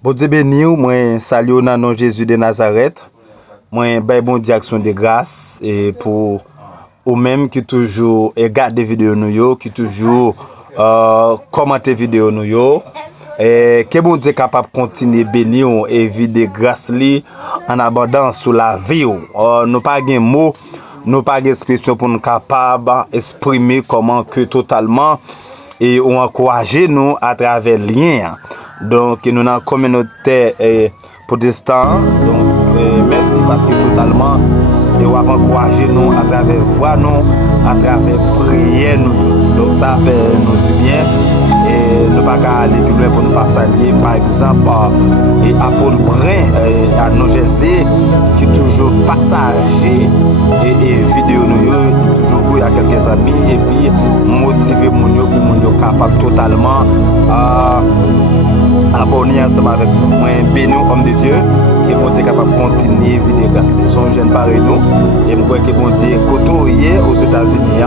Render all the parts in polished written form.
Bon Dieu béni, moi salue au nom de Jésus de Nazareth. Moi ben bon Dieu action de grâce et pour ou même qui toujours regarde des vidéos nous yo, qui toujours commenter vidéo nous yo. Et que bon Dieu capable continuer bénir et vider grâce li en abondance sur la vie. Nous pas gain mot, nous pas gain expression pour nous capable exprimer comment que totalement et on encourager nous à travers lien. Donc nous dans la communauté protestante. Donc merci parce que totalement et on va encourager nous à travers voix nous, à travers prière nous. Donc ça fait nous du bien. Et ne pas aller plus loin pour nous pas saluer par exemple et Apôtre Brin à nos Jésus qui toujours partagé et vidéo nous toujours vu à quelques amis et puis motiver mon yo pour mon yo capable totalement abonner ensemble avec nous. Moi béni homme de Dieu qui bon Dieu capable continuer vidéo grâce les gens jeunes pareil nous et moi que bon Dieu côtoyer aux États-Unis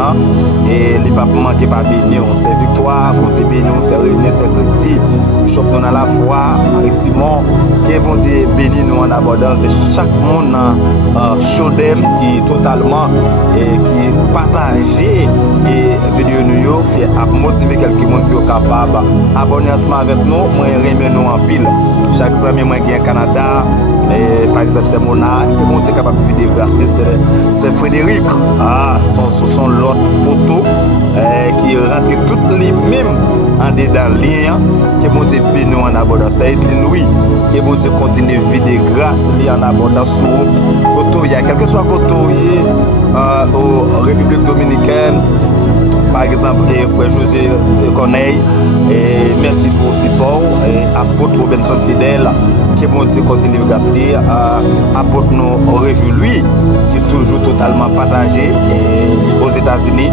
et les pas manquer pas béni on c'est victoire bon Dieu béni c'est réuni c'est crédit bishop nous à la foi Marie Simon que bon Dieu béni nous en abondance de chaque monde chaudem qui totalement et qui partager et vidéo nous qui a motivé quelqu'un monde qui est capable abonner ensemble avec nous moi remet nous en pile chaque ami moi qui est au Canada et par exemple c'est Mona qui bon Dieu capable vidéo grâce c'est Frédéric son l'autre poteau qui rentre toutes les mêmes en dedans lien que bon Dieu béni en abondance ça Edline oui que bon Dieu continue vidéo grâce li en abondance sur côté il y a quelque soit côté au République dominicaine par exemple frère José Corneille et merci pour le support et apôtre Robinson Fidèle que bon Dieu continue grâce li apôtre nous réjouit lui qui est toujours totalement partagé et aux États-Unis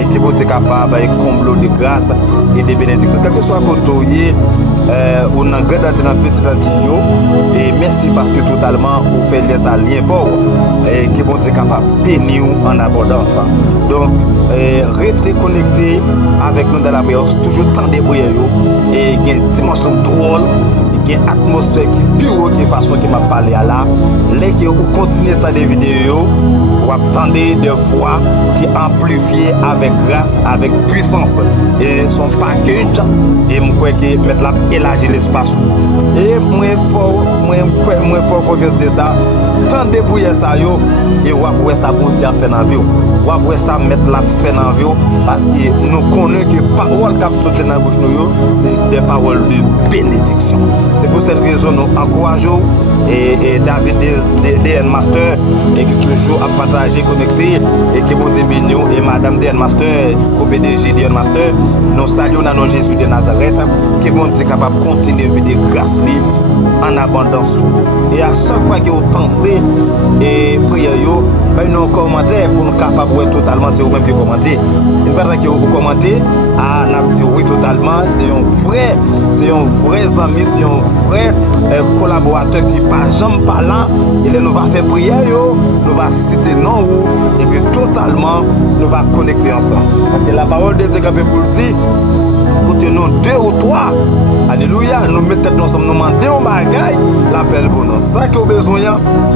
et que bon Dieu capable de combler de grâce et de bénédictions quel que soit côté ou dans grand dans petit radio et merci parce que totalement vous fait les alliés pour et que bon Dieu capable bénir en abondance donc restez connecté avec nous dans la prière toujours tant de prières et il y a une dimension drôle il y a une atmosphère qui pure qui façon qui m'a parlé à là les que vous continuez à des vidéos vous attendez des voix qui amplifient avec grâce avec puissance et son package et je crois que mettre là élargir l'espace et moi fort confiance de ça tant de prières ça yo et ouais ça bon Dieu fait dans vie ouais ça mettre la fait dans vie parce que nous connaissons que parole qui sortent dans bouche nous c'est des paroles de bénédiction c'est pour cette raison nous encourageons et David DN Master et qui toujours a partagé connecté et qui bon Dieu béni et madame DN Master co-PDG DN Master nous saluons dans Jésus de Nazareth qui bon Dieu capable continuer de grâce en abondance et à chaque fois que vous tentez et prière yo ben nos commentaires pour nous capable totalement c'est vous même qui commenter une fois que vous commentez n'a dit oui totalement c'est un vrai ami c'est un vrai collaborateur qui pas jamais parlant il nous va faire prière yo nous va citer non et puis totalement nous va connecter ensemble parce que la parole de Dieu capable pour dire côté nous deux ou trois alléluia nous mettons ensemble nous demander un bagage la fait le bonheur ça que besoin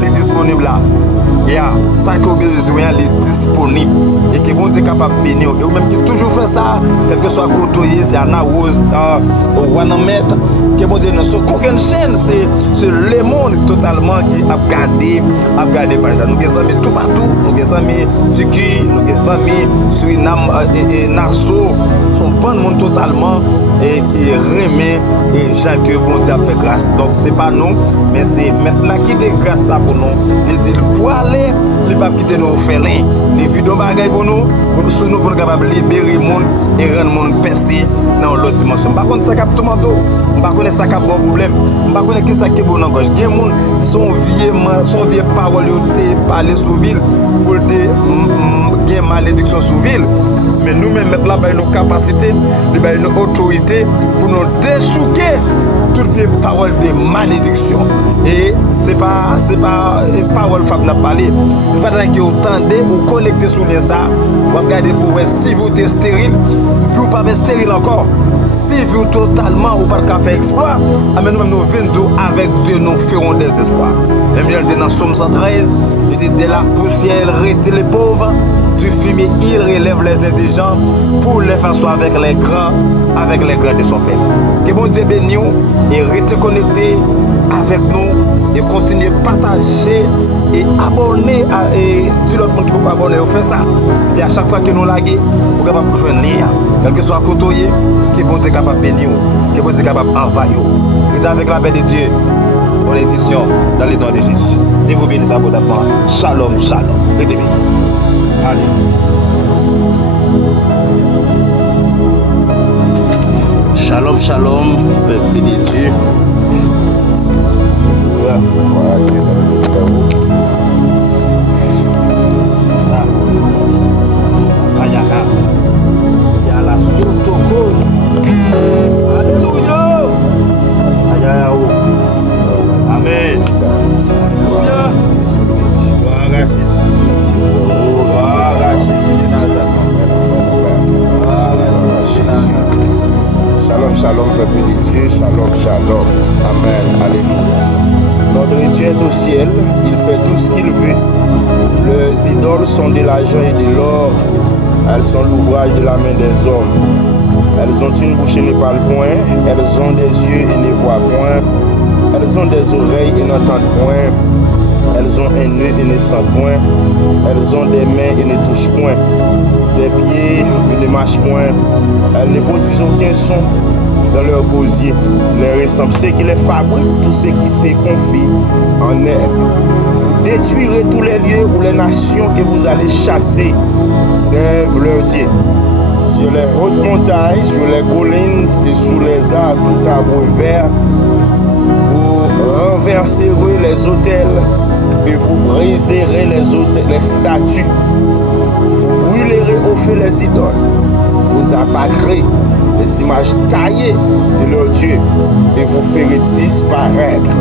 il est disponible là ça que besoin il est disponible et que bon Dieu capable bénir et même qui toujours fait ça quel que soit côtoyer c'est Anna Rose au Wanamet que bon Dieu ne sur aucune chaîne c'est le monde totalement qui a gardé page nous des amis tout partout nous des amis Tiki nous des amis Suriname et Nassau sont bon monde totalement et qui remet et gens que bon Dieu fait grâce donc c'est pas nous mais c'est maintenant qui de grâce ça pour nous il dit pour aller il va quitter nos félins les vidéos bagaille pour nous pour capable libérer monde et rendre monde percé dans l'autre dimension par contre ça cap tout manteau pas connaître ça cap bon problème pas connaître qui ça qui bon encore gen monde son vieux parole te parler sous ville pour te gen malédiction sous ville mais nous même mettre là nos capacités nos autorités pour nous déchouquer toutes les paroles de malédiction et c'est pas parole femme n'a parlé pendant que vous tendez ou connecter sur les ça vous regardez pour si vous êtes stérile vous pas stérile encore Si vous totalement ou pas de faire exploit, mais nous-mêmes nous venons avec Dieu, nous ferons des espoirs. Même bien dans Somme 113, il dit de la poussière retire les pauvres, du fumier il relève les indigents pour les faire soit avec les grands de son peuple. Que bon Dieu bénisse et restez connectés avec nous et continuez à partager et abonner et tout l'autre monde qui peut abonner au fait ça. Et à chaque fois que nous laguons, vous êtes capable de jouer lien, quel que soit côté, que bon Dieu est capable de bénir, que bon Dieu est capable d'envahir. Restez avec la paix de Dieu. Bonne édition dans les noms de Jésus. Si vous bénissez abondamment, shalom, shalom. Restez bien. Allez. Shalom, shalom, peuple de Dieu. Voilà, c'est ça. Il y a la sourtocole. Alléluia. Amen. Alléluia. Gloire à Jésus. Gloire à Jésus. Shalom, shalom, peuple de Dieu. Shalom, shalom. Amen. Alléluia. Notre Dieu est au ciel. Il fait tout ce qu'il veut. Les idoles sont de l'argent et de l'or. Elles sont l'ouvrage de la main des hommes. Elles ont une bouche et ne parlent point. Elles ont des yeux et ne voient point. Elles ont des oreilles et n'entendent point. Elles ont un nez et ne sentent point. Elles ont des mains et ne touchent point. Des pieds et ne marchent point. Elles ne produisent aucun son dans leur gosier. Les ressemblent ceux qui les fabriquent, tous ceux qui se confient en elles. Vous détruirez tous les lieux où les nations que vous allez chasser servent leur Dieu. Sur les hautes montagnes, sur les collines et sous les arbres, tout arbre vert, vous renverserez les autels et vous briserez les statues. Vous brûlerez au feu les idoles. Vous abattrez les images taillées de leur Dieu et vous ferez disparaître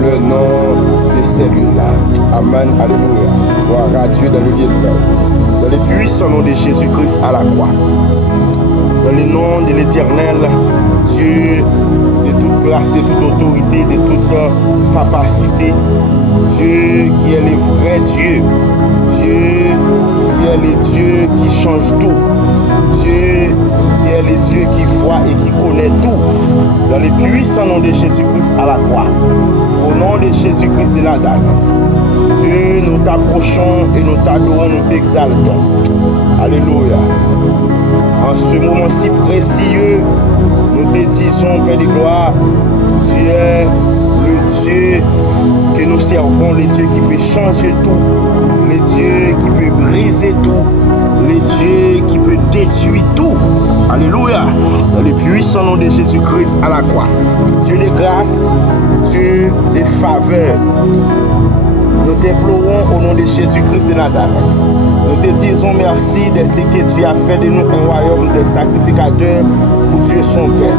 le nom de celui-là. Amen. Alléluia. Gloire à Dieu dans le lieu de l'homme. Dans le puissant nom de Jésus-Christ à la croix. Dans le nom de l'Éternel, Dieu de toute grâce, de toute autorité, de toute capacité. Dieu qui est le vrai Dieu. Dieu qui est le Dieu qui change tout. Dieu qui est le Dieu qui voit et qui connaît tout. Dans le puissant nom de Jésus-Christ à la croix. Au nom de Jésus-Christ de Nazareth. Dieu, nous t'approchons et nous t'adorons, nous t'exaltons. Alléluia. En ce moment si précieux, nous te disons, Père de gloire, tu es le Dieu que nous servons, le Dieu qui peut changer tout, le Dieu qui peut briser tout, le Dieu qui peut détruire tout. Alléluia. Dans le puissant nom de Jésus-Christ à la croix. Dieu de grâce, Dieu de faveur. Nous t'implorons au nom de Jésus-Christ de Nazareth. Nous te disons merci de ce que tu as fait de nous un royaume de sacrificateurs pour Dieu son Père.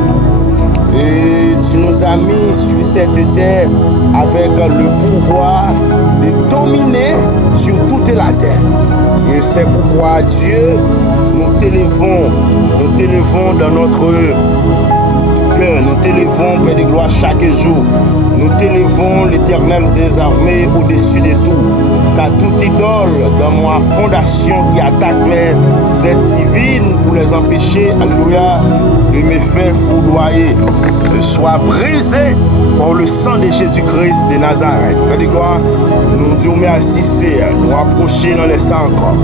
Et tu nous as mis sur cette terre avec le pouvoir de dominer sur toute la terre. Et c'est pourquoi Dieu, nous t'élevons dans notre cœur, nous t'élevons, Père de gloire, chaque jour. Nous t'élevons, l'Éternel des armées, au-dessus de tout. Car toute idole dans ma fondation qui attaque mes êtres divines pour les empêcher, alléluia, de me faire foudroyer, soit brisé par le sang de Jésus-Christ de Nazareth. Père de gloire, nous disons merci, Seigneur, nous approcher dans les sangs encore.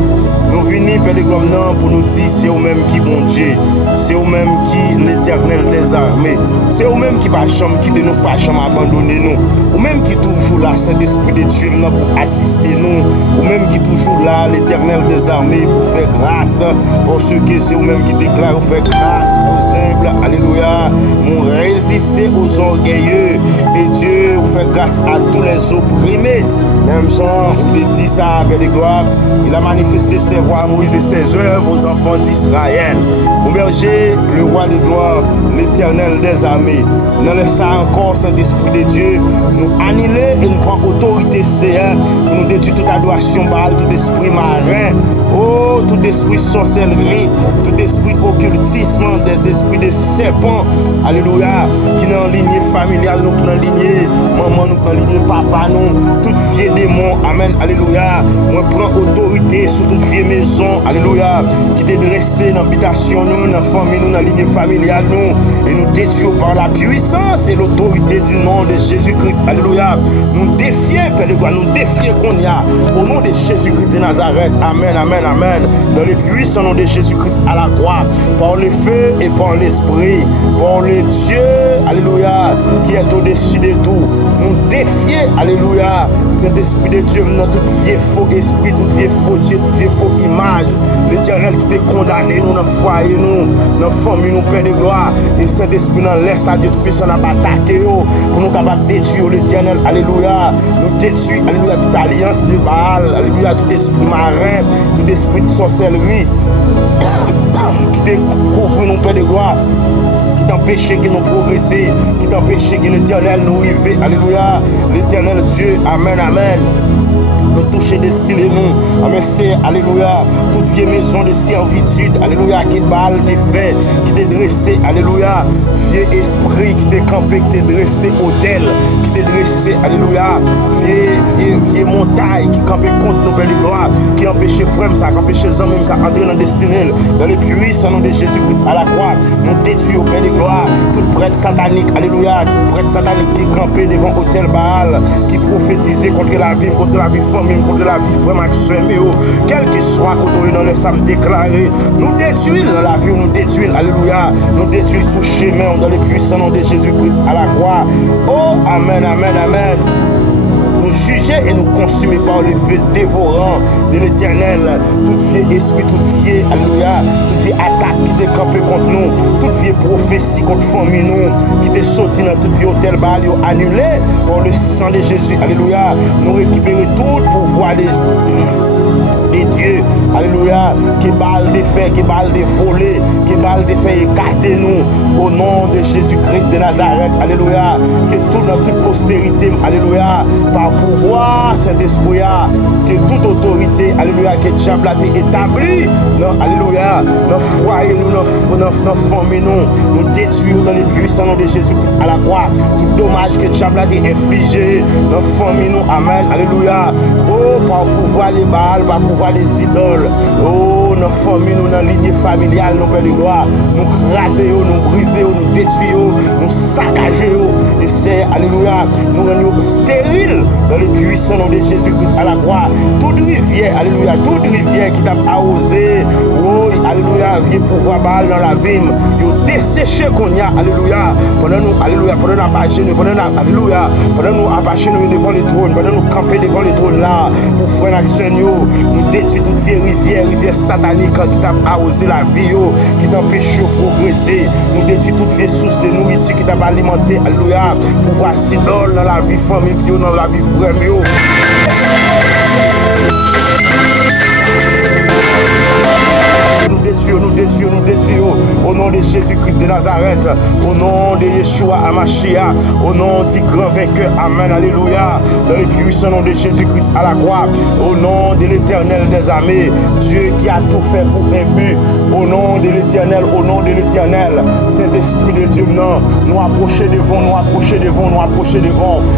Nous venons, Père de gloire, pour nous dire c'est au-même qui bon Dieu, c'est au-même qui l'Éternel des armées, c'est au-même qui va jamais quitter nous, pas jamais abandonner nous, ou même qui toujours là, Saint-Esprit de Dieu pour assister nous, ou même qui toujours là, l'Éternel des armées pour faire grâce, pour ceux qui c'est au-même qui déclare, faire grâce aux humbles, alléluia, nous résister aux orgueilleux, et Dieu fait grâce à tous les opprimés. Même Jean, vous te dit ça, Père de gloire, il a manifesté ses voies à Moïse et ses œuvres aux enfants d'Israël. Pour berger, le roi de gloire, l'éternel des armées. Nous laissons encore Saint-Esprit de Dieu nous annuler et nous prendre autorité Seigneur pour nous détruire toute adoration Baal, tout esprit marin, oh, tout esprit sorcellerie, tout esprit occultisme, des esprits de serpents, alléluia, qui dans la lignée familiale, nous dans la lignée maman, nous dans la lignée papa, nous, toute vieille démon, amen, alléluia, on prend autorité sur toute vieille maison, alléluia, qui est dressée dans l'habitation, nous, dans la famille, nous, dans la lignée familiale, nous, et nous détruisons par la puissance et l'autorité du nom de Jésus-Christ, alléluia, nous défions, Père de gloire, nous défions qu'on y a, au nom de Jésus-Christ de Nazareth, amen, amen, amen, dans le puissant nom de Jésus-Christ à la croix, par le feu et par l'esprit, par le Dieu, alléluia, qui est au-dessus de tout, nous défions, alléluia, cet esprit de Dieu, dans tout vieux faux esprit, tout vieux faux Dieu, tout vieux faux image, l'éternel qui t'est condamné, nous, dans le foyer, nous, dans la famille, nous, Père de gloire, et cet esprit, nous laisse à Dieu, tout puissant, n'a pas attaqué, pour nous capables de détruire l'éternel, alléluia, nous détruire, alléluia, toute alliance de Baal, alléluia, tout esprit marin, tout esprit de sorcellerie, qui te couvre, nous, Père de gloire, qui t'empêchait que nous progressions, qui t'empêchait que l'éternel nous arrive, alléluia, l'éternel Dieu, amen, amen. Nous toucher destiné nous, amen, c'est, alléluia, toute vieille maison de servitude, alléluia, qui Baal t'est fait, qui t'est dressé, alléluia, vieux esprit qui t'est campé, qui t'est dressé hôtel, qui t'est dressé, alléluia, vieux montagne qui campé contre nos belles gloires, qui empêchait frère, ça, qui empêchait les hommes, ça, entrer dans le destiné, dans les puissants nom de Jésus-Christ à la croix, nous détruisons au Père de gloire, toute prêtre satanique, alléluia, toute prêtre satanique qui est campé devant hôtel Baal, qui prophétisait contre la vie famille, contre la vie frère Maxime, quel que soit côté dans les samedis déclarés, nous détruisons dans la vie, nous détruisons, alléluia, nous détruisons sous chemin dans les puissants nom de Jésus-Christ à la croix. Oh, amen, amen, amen. Nous juger et nous consumer par le feu dévorant de l'éternel, toute vieille esprit, toute vieille, alléluia, toute vieille attaque qui est campée contre nous, toute vieille prophétie contre famille nous, qui est sorti dans toute vieille hôtel Baal, annulé par le sang de Jésus, alléluia, nous récupérer tout le pouvoir des dieux, alléluia, qui Baal de fait, qui Baal de voler, qui Baal de fait écarter nous, au nom de Jésus-Christ de Nazareth, alléluia, que tout dans toute postérité, alléluia, par pouvoir Saint-Esprit, que toute autorité, alléluia, que diable a été établi, alléluia, dans foyer nous, dans famille nous détruisons dans les puissants nom de Jésus-Christ à la croix, tout dommage que diable a été infligé dans famille nous, amen, alléluia, oh, par pouvoir des Baal, par pouvoir des idoles, oh, dans famille nous, dans la lignée familiale, nous, Père de gloire, nous craser, nous briser, nous détruire, nous saccager, et c'est, alléluia, nous rendons stériles dans le puissant nom de Jésus-Christ à la croix. Toute rivière, alléluia, toute rivière qui t'a arrosé, oh, alléluia, vient pouvoir Baal dans la vie, yo desséché qu'on y a, alléluia, pendant nous, alléluia, pendant nous apacher, alléluia, pendant nous apacher nous devant le trône, pendant nous camper devant le trône là, pour faire l'action, nous détruire toute vieille rivière satanique qui t'a arrosé la vie, qui t'empêche de progresser, nous détruire toute vieille source de nourriture qui t'a alimenté, alléluia, pouvoir s'idole dans la vie famille, dans la vie frère, nous détruisons au nom de Jésus-Christ de Nazareth, au nom de Yeshua Amashia, au nom du grand vainqueur, amen, alléluia, dans le puissant nom de Jésus-Christ à la croix, au nom de l'éternel des armées, Dieu qui a tout fait pour un but, au nom de l'éternel, Saint-Esprit de Dieu, nous approcher devant,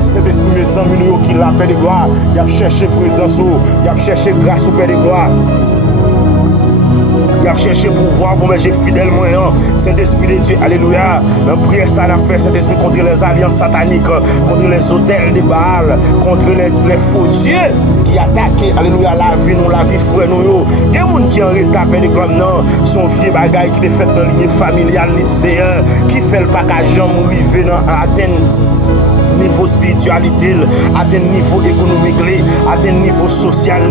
Saint-Esprit mes amis qui l'appelle de gloire, il a cherché présence, il a cherché grâce au Père de gloire. Il a cherché pouvoir pour manger fidèlement Saint-Esprit de Dieu, alléluia. Dans prière, ça a fait Saint-Esprit contre les alliances sataniques, contre les hôtels de Baal, contre les faux dieux qui attaquent, alléluia, la vie, nous, la vie frère, nous. Il y a des gens qui ont retapé de gloire, non, son vieux bagaille qui est fait dans la lignée familiale lycéen, qui fait le package, arriver dans Athènes. niveau spiritualité, atteindre niveau économique, atteindre niveau social,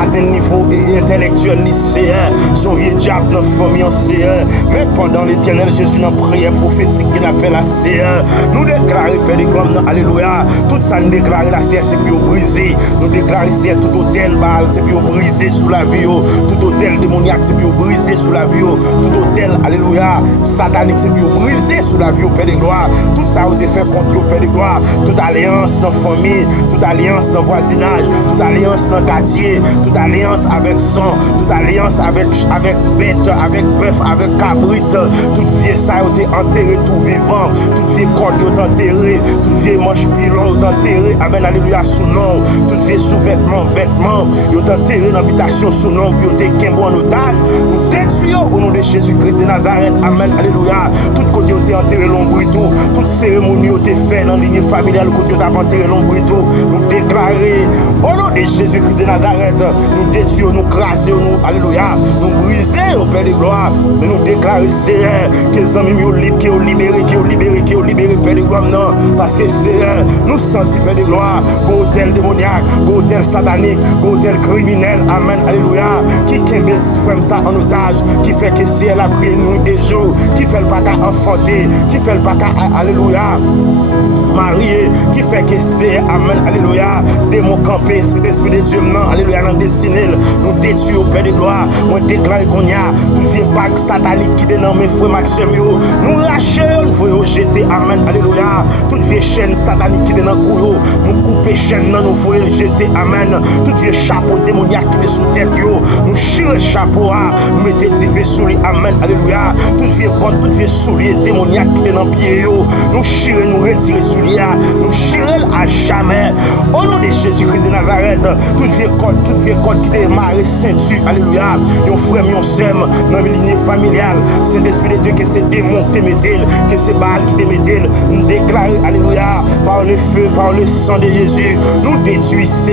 atteindre niveau intellectuel, son vieux diable dans la famille en CE. Mais pendant l'éternel Jésus dans prière prophétique qu'il a fait la CE, nous déclarons, Père de gloire, alléluia, tout ça nous déclarons la CE, c'est pour briser. Nous déclarons CE, tout hôtel Baal, c'est pour briser sous la vie, tout hôtel démoniaque, c'est pour briser sous la vie, tout hôtel, alléluia, satanique, c'est pour briser sous la vie, Père de gloire. Tout ça a été fait contre le Père de gloire. Toute alliance dans la famille, toute alliance dans le voisinage, toute alliance dans le quartier, toute alliance avec sang, toute alliance avec bête, avec bœuf, avec cabrit, toute vie ça a été enterré tout vivant, toute vie corde est enterré, toute vie manche pilon est enterré, amen, alléluia, sous nom, toute vie sous-vêtement, est enterré dans l'habitation sous nom, est été en otage, nous détruisons au nom de Jésus-Christ de Nazareth, amen, alléluia, tout côté est enterré l'ombre et tout, toute cérémonie est faite dans la ligne familiale, côté est enterré l'ombre et tout, nous déclarons au nom de Jésus-Christ de Nazareth, nous détruisons, nous crasons, nous, alléluia, nous brisons au Père de gloire, nous déclarons, Seigneur, que les amis sont libres, qui ont libéré, Père de gloire, non, parce que Seigneur, nous sentons, Père de gloire, pour hôtel démoniaque, pour hôtel satanique, pour hôtel criminel, amen, alléluia, qui frame ça en otage, qui fait que si elle a prié nous et jour, qui fait le pas qu'à enfanter, qui fait le pas qu'à, alléluia, marié, qui fait que c'est, amen, alléluia, démon campé, cet esprit de Dieu, non, alléluia, dans destiné, nous détruisons au Père de gloire, on déclare qu'on y a, tout vieux bac satanique qui est dans mes frères Maxime, nous lâchons, nous voyons jeter, amen, alléluia, toute vieille chaîne satanique qui est dans le cou, nous couper chaîne, nous voyons jeter, amen, tout vieux chapeau démoniaque qui est sous tête, nous chirons chapeau, nous mettons du feu sous lui, amen, alléluia, tout vieux botte, tout vieux soulier démoniaque qui est dans le pied, nous chirons, nous retirons sous lui, nous chirons à jamais, au nom de Jésus-Christ de Nazareth, tout vieux code qui est marré ceinture, alléluia, yon frère, yon sème, dans la lignée familiale, c'est l'esprit de Dieu que c'est démon qui te met, que c'est Baal qui te met, nous déclarons, alléluia, par le feu, par le sang de Jésus, nous détruisons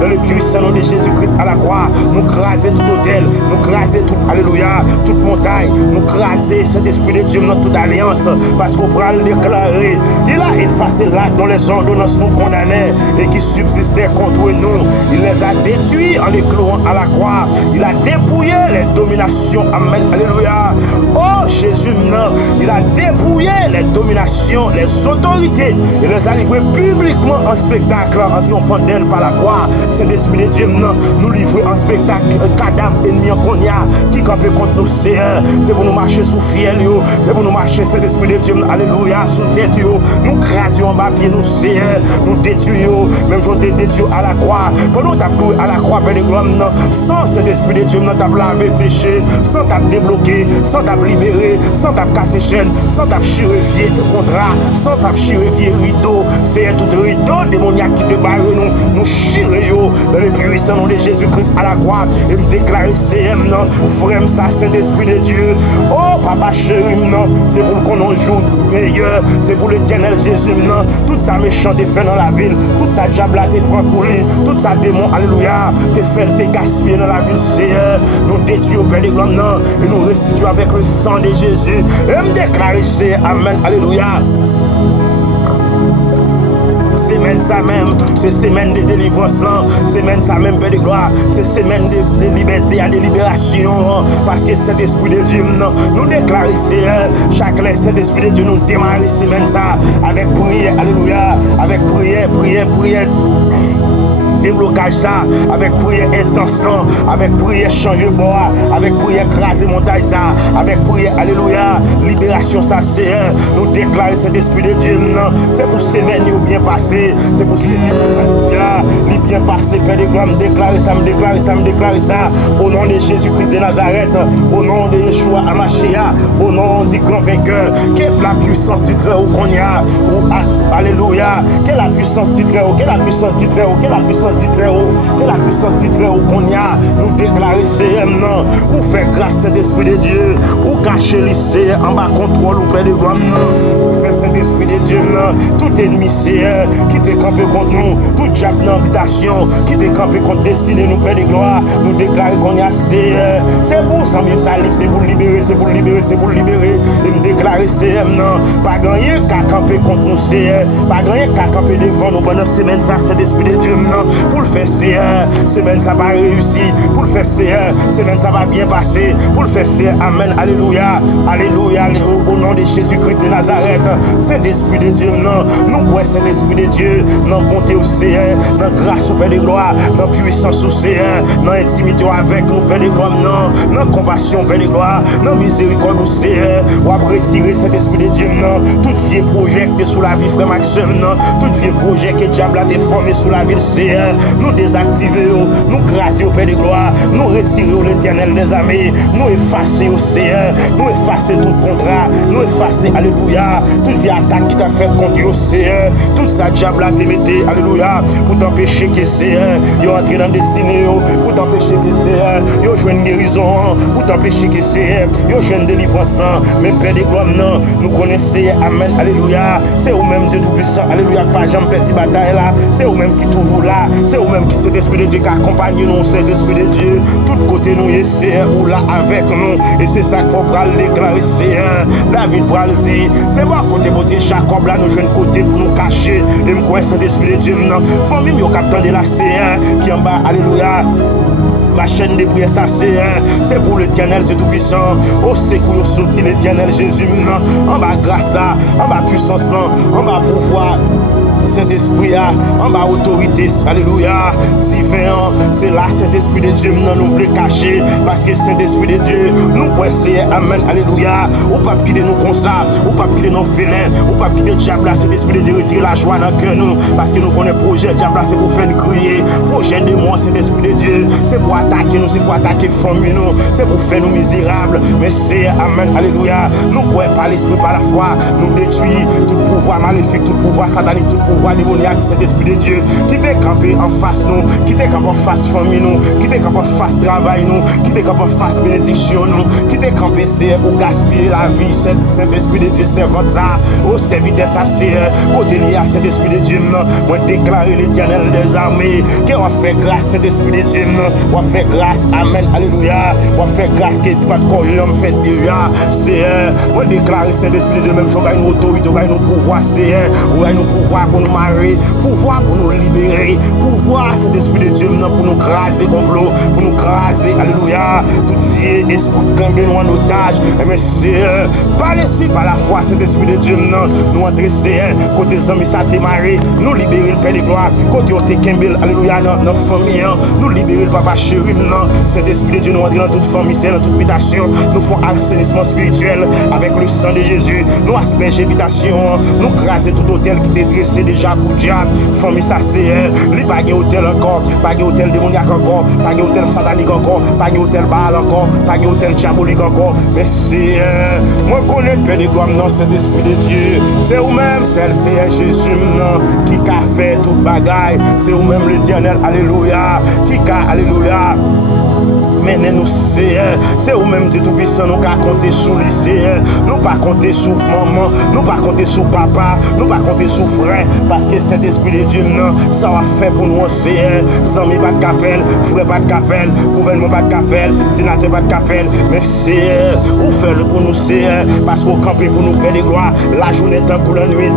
dans le puissant nom de Jésus-Christ à la croix, nous crasons tout hôtel, nous crasons tout, alléluia, toute montagne, nous crasons cet esprit de Dieu dans toute alliance, parce qu'on pourra le déclarer, il a effacé là dans les ordonnances nous condamnés et qui subsistaient contre nous, il les a détruits en les clouant à la croix, il a dépouillé les dominations, amen, alléluia, oh Jésus, non, il a dépouillé les dominations, les autorités, et les a livrés publiquement en spectacle, en triomphant d'elle par la croix, c'est l'esprit de Dieu, non, nous livrer en spectacle, cadavre ennemi en cognac, qui campait contre nous, c'est pour nous marcher sous fiel, c'est pour nous marcher, c'est l'esprit de Dieu, alléluia, sous tête, nous crasions en bas pied, nous nous détruisons, même si on te détruit à la croix, pendant que tu as à la croix, Père de gloire, sans cet esprit de Dieu, tu as lavé péché, sans t'as débloqué, sans t'as libéré, sans t'as cassé chaîne, sans t'as chirurgié contrat, sans t'as chirurgié rideau, c'est tout rideau démoniaque qui te barre, nous chirurgions dans le puissant nom de Jésus-Christ à la croix, et me déclarer CM, non, frère, ça, Saint-Esprit de Dieu, oh papa chéri, non, c'est pour qu'on en joue meilleur, c'est pour l'éternel Jésus, non, tout ça méchant te fait dans la ville, tout ça diable te francouli, tout ça démon, alléluia, te fait te gaspiller dans la ville, Seigneur, nous détruisons au Père de gloire, non, et nous restituons avec le sang de Jésus, et me déclarer, c'est amen, alléluia. Semaine ça même, c'est semaine de délivrance là, semaine ça même, Père de gloire, c'est semaine de liberté, de libération, parce que cet esprit de Dieu, nous déclarons, Seigneur, chaque cet esprit de Dieu nous démarre semaine ça, avec prière, alléluia, avec prière, déblocage ça, avec prière intense, avec prière changer bois, avec prière craser montagne ça, avec prière, alléluia, libération ça, Seigneur, nous déclarons cet esprit de Dieu, c'est pour semaine bien passé, c'est pour semaine, alléluia, bien passé, Père de gloire, me déclarer ça, au nom de Jésus-Christ de Nazareth, au nom de Yeshua Amashia, au nom du grand vainqueur, quelle la puissance du Très-Haut qu'on y a, alléluia, quelle la puissance du Très-Haut, quelle la puissance du Très-Haut, quelle la puissance du Très-Haut, quelle la puissance du Très-Haut qu'on y a, nous déclarer CM, non, ou faire grâce à l'Esprit de Dieu, ou cacher lycée en bas contrôle, ou Père de gloire, non, ou faire cet Saint-Esprit de Dieu, tout ennemi, Seigneur, qui te campé contre nous, tout diable d'habitation, qui te campé contre destiné, nous, Père de gloire, nous déclarer qu'on y a, Seigneur. C'est pour ça, même ça, c'est pour libérer, c'est pour libérer, c'est pour libérer. Et nous déclarer, Seigneur, non, pas gagner qu'à camper contre nous, Seigneur, pas gagner qu'à camper devant nous pendant semaine, ça, c'est l'Esprit de Dieu, non, pour le faire, Seigneur, semaine, ça va réussir, pour le faire, Seigneur, semaine, ça va bien passer, pour le faire, Seigneur, amen, alléluia, alléluia, au nom de Jésus-Christ de Nazareth, Saint-Esprit de Dieu, non, nous croyons Saint-Esprit de Dieu, dans bonté au Seigneur, dans grâce au Père de gloire, dans puissance au Seigneur, dans intimité avec nous, Père de gloire, non, dans compassion, Père de gloire, dans miséricorde au Seigneur, ou à retirer Saint-Esprit de Dieu, non, tout vieux projet qui est sous la vie, frère Maxime, non, tout vieux projet que le diable a déformé sous la vie du Seigneur, nous désactiver, nous craser au Père de gloire, nous retirer l'Éternel des armées, nous effacer au Seigneur, nous effacer tout contrat, nous effacer, alléluia, toute vie attaque qui t'a fait contre le Seigneur, tout ça diable a te metté, alléluia, pour t'empêcher que Seigneur, yo entre dans destinée, pour t'empêcher que Seigneur, yo joue une guérison, pour t'empêcher que Seigneur, yo joue une délivrance, mais Père de gloire, non, nous connaissons, amen, alléluia, c'est vous-même Dieu tout-puissant, alléluia, pas jamais petit bataille là, c'est vous-même qui toujours là, c'est vous-même qui c'est l'Esprit de Dieu qui accompagne nous, c'est l'Esprit de Dieu, tout côté nous, et Seigneur, ou là avec nous, et c'est ça qu'il faut prendre déclarer, Seigneur, David pour le dire, c'est bon côté pour Dieu, Jacob là, nous jouons côté pour nous cacher, et me croire c'est l'Esprit de Dieu, non, famille, yo captant de la Seigneur, qui en bas, alléluia, ma chaîne de prière, ça c'est pour l'Éternel Dieu Tout-Puissant. Au secours, sorti l'Éternel Jésus, en bas grâce là, en bas puissance là, en bas pouvoir. Saint-Esprit, en bas autorité, alléluia, divin, c'est là Saint-Esprit de Dieu, nous voulons cacher, parce que Saint-Esprit de Dieu, nous pouvons amen, alléluia, ou pas quitter nous comme ça, ou pas quitter nos félins, ou pas quitter le diable, Saint-Esprit de Dieu, retirer la joie dans le cœur, nous, parce que nous connaissons le projet, diable, c'est pour faire crier, projet de moi, Saint-Esprit de Dieu, c'est pour attaquer nous, c'est pour attaquer famille, nous, c'est pour faire nous misérables, mais c'est, amen, alléluia, nous croyons par l'esprit, par la foi, nous détruire tout pouvoir maléfique, tout pouvoir satanique, tout pouvoir démoniaque, Saint-Esprit de Dieu, qui t'est campé en face nous, qui t'est campé en face famille nous, qui t'est campé en face travail nous, qui t'est campé en face bénédiction nous, qui t'est campé c'est pour gaspiller la vie, Saint-Esprit de Dieu, servante ça, au serviteur ça c'est, côté lié à Saint-Esprit de Dieu, moi déclarer l'Éternel des armées, qui va faire grâce, Saint-Esprit de Dieu, va faire grâce, amen, alléluia, va faire grâce, que pas de corps, fait déjà, c'est, moi déclarer Saint-Esprit de Dieu, même je vais nous autorité, on va nous pouvoir, c'est, on va nous pouvoir pour nous marier, pouvoir pour nous libérer, pouvoir cet esprit de Dieu pour nous craser complot, pour nous craser, alléluia, tout vieux esprit camber nous en otage, mais c'est par l'esprit, par la foi, cet esprit de Dieu nous entrer, côté amis ça démarrer, nous libérer le Père de gloire, côté au Kembel, alléluia, notre famille, nous libérer le papa chéri, cet esprit de Dieu nous entrer dans toute famille, dans toute habitation, nous font assainissement spirituel avec le sang de Jésus, nous asperger habitation, nous craser tout hôtel qui est dressé déjà pour diable, famille ça c'est, li pas de hôtel encore, pas de hôtel démoniaque encore, pas de hôtel satanique encore, pas de hôtel Baal encore, pas de hôtel diabolique encore, mais c'est, moi connais le Père de gloire, non, c'est l'Esprit de Dieu, c'est vous-même, c'est le Seigneur Jésus, non, qui a fait toute bagaille, c'est vous-même l'Éternel, alléluia, qui a, alléluia, menez-nous, c'est vous-même Dieu Tout-Puissant, nous pas compter sur lui, nous pas compter sur maman, nous pas compter sur papa, nous pas compter sur frère, parce que cet esprit de Dieu, non, ça va faire pour nous, amis pas de café, frère pas de café, gouvernement pas de café, sénateur pas de café, mais c'est, ou faire le pour nous, parce qu'on campe pour nous, Père de gloire, la journée tant pour la nuit.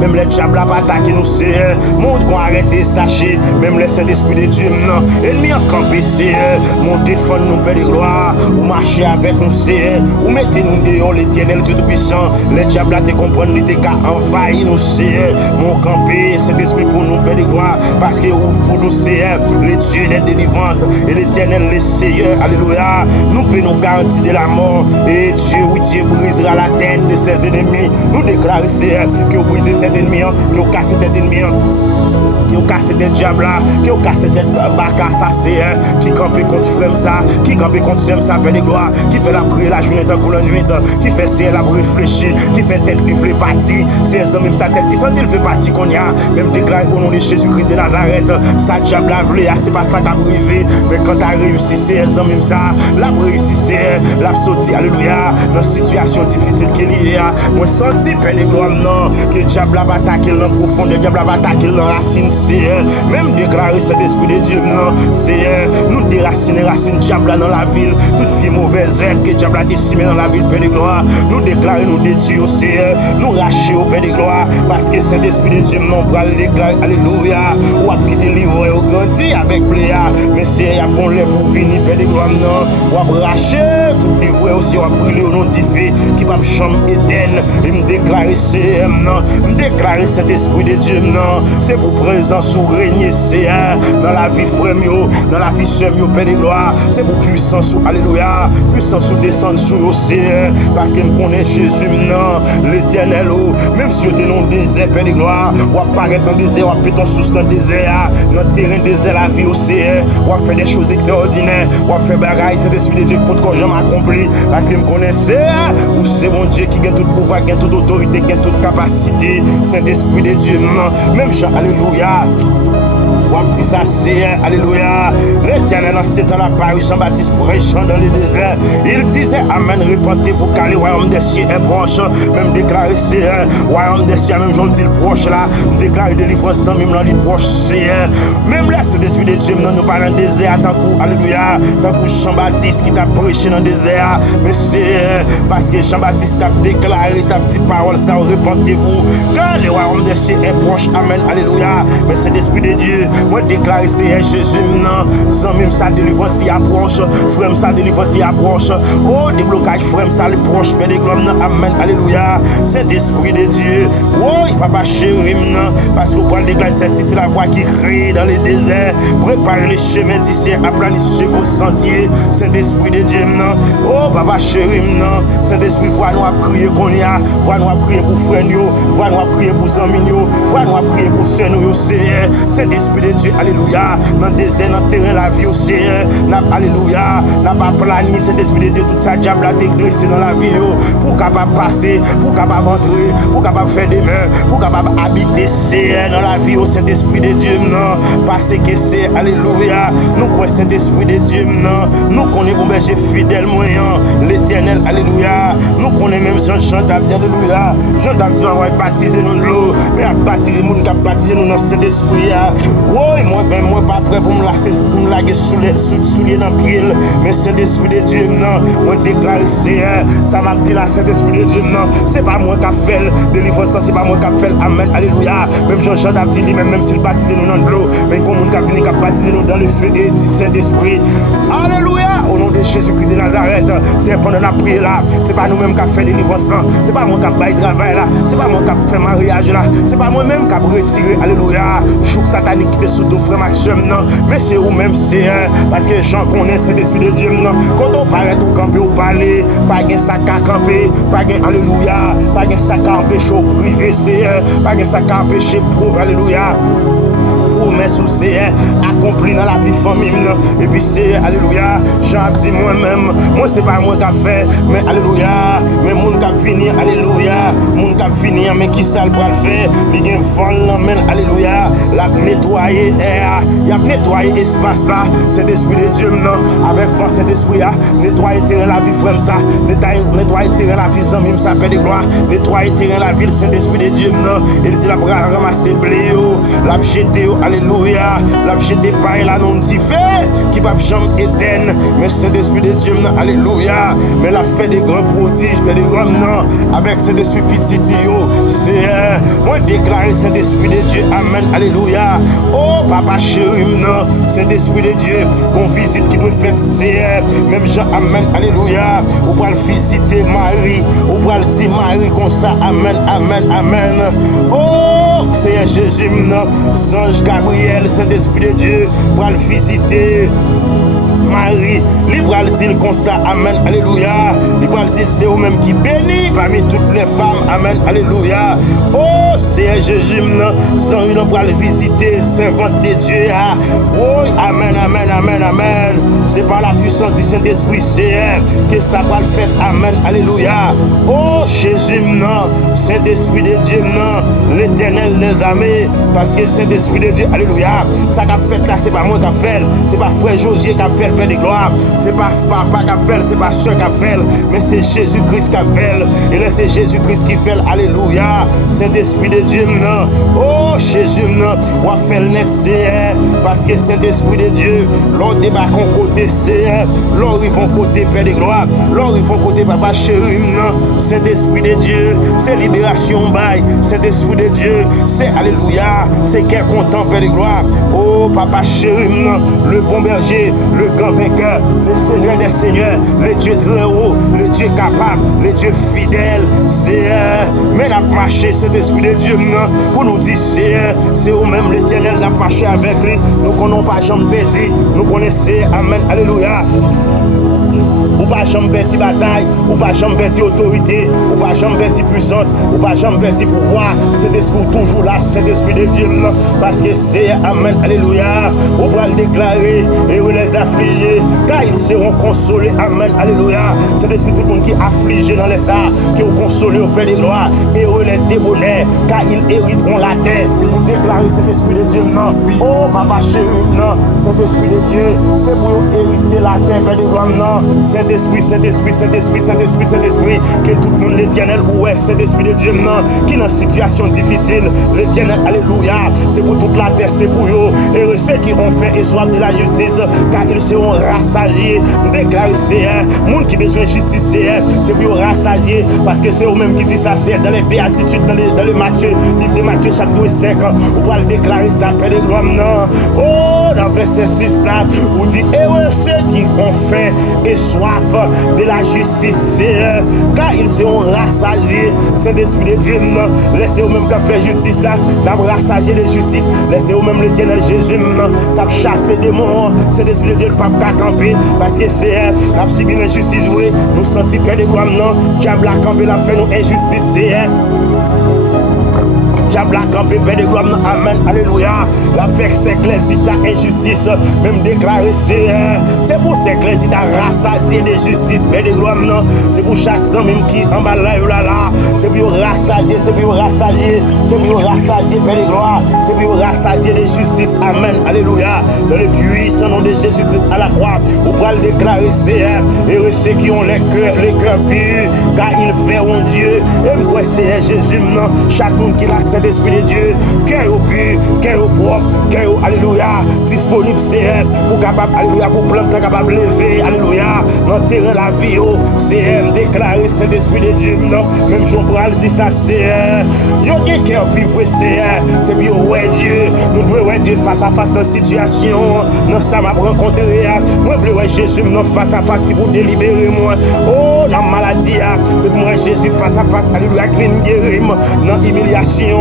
Même les diables pas attaquer nous, c'est monde qu'on arrête, sachez, même les Saint-Esprit de Dieu, non, ennemi en campé, c'est mon défendre nous, Père de gloire, ou marcher avec nous, c'est ou mettez nous dehors, l'Éternel Dieu Tout-Puissant, les diables te comprennent, les dégâts envahir nous, c'est mon campé, cet esprit pour nous, Père de gloire, parce que pour nous, c'est le Dieu des délivrances, et l'Éternel, le Seigneur, alléluia, nous pouvons nous garantir de la mort, et Dieu, oui, Dieu brisera la tête de ses ennemis, nous déclarons, c'est que vous brisez tête ennemi, qui ont cassé tête ennemi, qui ont cassé tête diable là, qui ont cassé tête baka ça c'est qui campé contre frère ça, qui campé contre Sem ça Père de gloire, qui fait la prière la journée tant que la nuit, qui fait ciel la réfléchir, qui fait tête li fait partie, c'est même sa tête qui sent il fait partie qu'on y a, même déclaré au nom de Jésus-Christ de Nazareth, ça diable la vle, c'est pas ça qu'a privé, mais quand t'as réussi c'est même ça, la réussi c'est la sortie alléluia dans situation difficile qu'il y a, moi senti Père de gloire non, que diable a attaqué dans profondeur, diable a attaqué dans racine c'est même déclarer cet esprit de Dieu non, c'est nous déraciner racine diable dans la ville, toute vie mauvaise herbe que diable a décimé dans la ville Père de gloire, nous déclarer nous détruire c'est nous racher au Père de gloire parce que cet esprit de Dieu non pour le déclarer alléluia ou a quitter livre au grandi avec pléa mais c'est y a qu'on lève pour venir Père de gloire non ou a racher tout livre aussi ou a brûler au nom de Dieu qui va chambre Éden et me déclarer c'est non me déclarer cet esprit de Dieu non c'est pour présence ou régner c'est dans la vie frère dans la vie sœur Père de gloire c'est pour puissance ou alléluia puissance ou descendre sur c'est parce que me connaît Jésus non l'éternel même si tu es dans le désert Père de gloire ou apparaître dans le désert ou péter ton sous dans le désert dans le terrain désert la vie aussi ou faire des choses extraordinaires ou faire bagaille cet esprit de Dieu pour que j'aime accompli parce que me connaît ou c'est mon Dieu qui gagne tout pouvoir gagne toute autorité gagne toute capacité Saint-Esprit de Dieu non même Jean alléluia on dit ça c'est alléluia l'éternel en ces temps-là Paris Jean-Baptiste prêchant dans le désert il disait amen repentez-vous car le royaume des cieux est proche même déclaré c'est royaume des cieux même j'en dis le proche là déclaré délivrance même dans les proches c'est même là c'est l'esprit de Dieu nous parlons dans le désert tant que alléluia tant que Jean-Baptiste qui t'a prêché dans le désert mais c'est parce que Jean-Baptiste t'a déclaré ta petite parole ça repentez-vous car le royaume des cieux est proche amen alléluia mais c'est l'esprit de Dieu moi déclarer c'est Jésus non sans même sa délivrance qui approche frère sa délivrance qui approche oh déblocage frère ça le proche Père de gloire amen alléluia c'est l'esprit de Dieu oh papa chéri non parce que pour déclarer c'est la voix qui crie dans les déserts préparez les chemins d'ici aplanissez vos sentiers c'est l'esprit de Dieu non oh papa chéri non c'est l'esprit voix nous a crier qu'on y a voix nous a crier pour frère nous voix nous a crier pour amis nous voix nous a crier pour sœur nous c'est l'esprit de Dieu alléluia dans le désert dans le terrain la vie aussi alléluia n'a pas planifié cet esprit de Dieu tout ça diable a dégraissé dans la vie pour capable passer pour capable entrer pour capable faire des mains pour capable habiter dans la vie au Saint-Esprit de Dieu non parce que c'est alléluia nous croyons Saint-Esprit de Dieu non nous connaissons bon berger fidèle moyen l'éternel alléluia nous connaissons même Jean David alléluia Jean David va baptiser nous de l'eau mais à baptiser nous cap baptiser nous dans Saint-Esprit oui moi pas prêt pour me lasser pour me laguer soulier dans pied mais Saint-Esprit de Dieu non moi déclare c'est ça m'a dit là Saint-Esprit de Dieu non c'est pas moi qui a fait délivrance c'est pas moi qui a fait amen alléluia même Jean David dit lui-même même s'il baptise nous dans l'eau mais comme on a venu baptiser nous dans le feu du Saint-Esprit alléluia au nom de Jésus-Christ de Nazareth c'est pendant la prière là c'est pas nous-mêmes qui a fait délivrance c'est pas moi qui a bail travail là c'est pas moi qui a fait mariage là c'est pas moi-même qui a retiré alléluia jour satanique qui est sous ton frère Maxime non mais c'est ou même c'est parce que Jean connaît cet esprit de Dieu non quand on paraît au camper au parler pas gain sac à camper pas gain alléluia pas gain sac à empêcher au privé c'est pas gain sac à empêcher pour alléluia promesse c'est accompli dans la vie famille et puis c'est alléluia Jean dit moi-même moi c'est pas moi qui a fait mais alléluia mais moun qui a venir alléluia moun qui a venir mais qui ça le pour le faire il gain vent mais alléluia la nettoyer air il a nettoyer espace là c'est l'esprit de Dieu non avec vent cet esprit là nettoyer terrain la vie frère ça nettoyer terrain la vie ami ça Père de gloire nettoyer terrain la ville c'est l'esprit de Dieu non il dit la ramasser blé la jeter alléluia la jeter paille là non dit fait qui va jamais Éden mais c'est l'esprit de Dieu non alléluia mais la fait des grands prodiges mais des grands non avec cet esprit petit bio c'est moi déclarer cet esprit de Dieu amen alléluia oh papa chéri non cet esprit de Dieu qu'on visite qui doit faire c'est même Jean amen alléluia ou pour visiter Marie ou pour dire Marie comme ça amen amen amen oh c'est Jésus non Ange Gabriel Saint-Esprit de Dieu pour le visiter Marie, li pral dire comme ça, amen, alléluia. Li pral dire c'est vous-même qui bénit parmi toutes les femmes, amen, alléluia. Oh, c'est Jésus, sans lui, on pral visiter, servante de Dieu. Oh, amen, amen, amen, amen. C'est par la puissance du Saint-Esprit, c'est que ça va le faire, amen, alléluia. Oh, Jésus, Saint-Esprit de Dieu, l'Éternel des armées, parce que Saint-Esprit de Dieu, alléluia, ça qu'a fait là, c'est pas moi qui a fait, c'est pas frère Josier qui a fait, Père de gloire, c'est pas papa qui a fait, c'est pas soeur qui a fait, mais c'est Jésus-Christ qui a fait, et là c'est Jésus-Christ qui fait, alléluia, Saint-Esprit de Dieu, oh Jésus, on va faire net, c'est parce que Saint-Esprit de Dieu, l'on débarque en côté, c'est l'on arrive en côté, Père de gloire, l'on arrive en côté, papa chéri, Saint-Esprit de Dieu, c'est libération, bail, Saint-Esprit de Dieu, c'est alléluia, c'est qu'un content, Père de gloire, oh papa chéri, le bon berger, le grand vainqueur, le Seigneur des seigneurs, le Dieu très haut, le Dieu capable, le Dieu fidèle, c'est mais n'a marché cet esprit de Dieu pour nous dire c'est vous-même l'Éternel n'a marché avec lui, nous connaissons pas jamais perdu, nous connaissons, amen, alléluia. Ou pas jamais perdre bataille, ou pas jamais perdre autorité, ou pas jamais perdre puissance, ou pas jamais perdre pouvoir. C'est esprit toujours là, c'est l'esprit de Dieu, parce que c'est amen, alléluia. On va le déclarer et on les affliger, car ils seront consolés, amen, alléluia. C'est l'esprit tout le monde qui est affligé dans les arts, qui est consolé au Père de gloire, et on les débonnaire, car ils hériteront la terre. Déclarer cet esprit de Dieu, non. Oh, papa chéri, non. Cet esprit de Dieu, c'est pour hériter la terre, Père de gloire, non. Saint-Esprit, Saint-Esprit, Saint-Esprit, Saint-Esprit, Saint-Esprit, que tout le monde l'Éternel, ouais, Saint-Esprit de Dieu, non, qui est dans une situation difficile, l'Éternel, alléluia, c'est pour toute la terre, c'est pour eux, et ceux qui ont fait et soif de la justice, car ils seront rassasiés, déclarés, c'est un monde qui a besoin de justice, c'est pour eux rassasiés, parce que c'est eux-mêmes qui disent ça, c'est dans les béatitudes, dans le Matthieu, livre de Matthieu, chapitre 5, on va le déclarer ça, Père de gloire, non, oh, dans verset 6 là, on dit, et ceux qui ont fait et soif de la justice, car ils seront rassasiés. Saint-Esprit de Dieu, laissez vous-même qui fait justice là, d'avoir rassasié de justice, laissez vous-même l'Éternel Jésus qui a chassé des morts. Saint-Esprit de Dieu, le pape qui a campé, parce que c'est la subi l'injustice, oui, nous sentons Père de gloire, non, diable a campé, la fait nous injustice, diable a campé, Père de gloire, amen, alléluia. La fait c'est clésita injustice, même déclaré c'est pour ces clésita rassasié de justice, Père de gloire, non. C'est pour chaque homme même qui en bas là, c'est pour rassasier, c'est pour rassasier, c'est pour rassasier, Père de gloire, c'est pour rassasier de justice, amen, alléluia. Dans le puissant nom de Jésus-Christ à la croix, vous pouvez le déclarer, et ceux qui ont les cœurs purs, car ils verront Dieu, et vous c'est Jésus, non. Chaque monde qui l'a Saint-Esprit de Dieu, cœur au pur, cœur au propre, cœur au alléluia, disponible c'est pour capable, alléluia, pour plein capable lever, alléluia, dans terrain la vie, c'est déclarer Saint-Esprit de Dieu, non, même Jean Paul dit ça, c'est yo qui cœur vivre, c'est pour ouais Dieu, nous devons ouais Dieu face à face dans situation, dans ça m'a rencontré, moi je veux ouais Jésus, non face à face qui pour délibérer moi, oh, dans maladie, c'est pour moi Jésus face à face, alléluia, qui vient guérir, dans humiliation,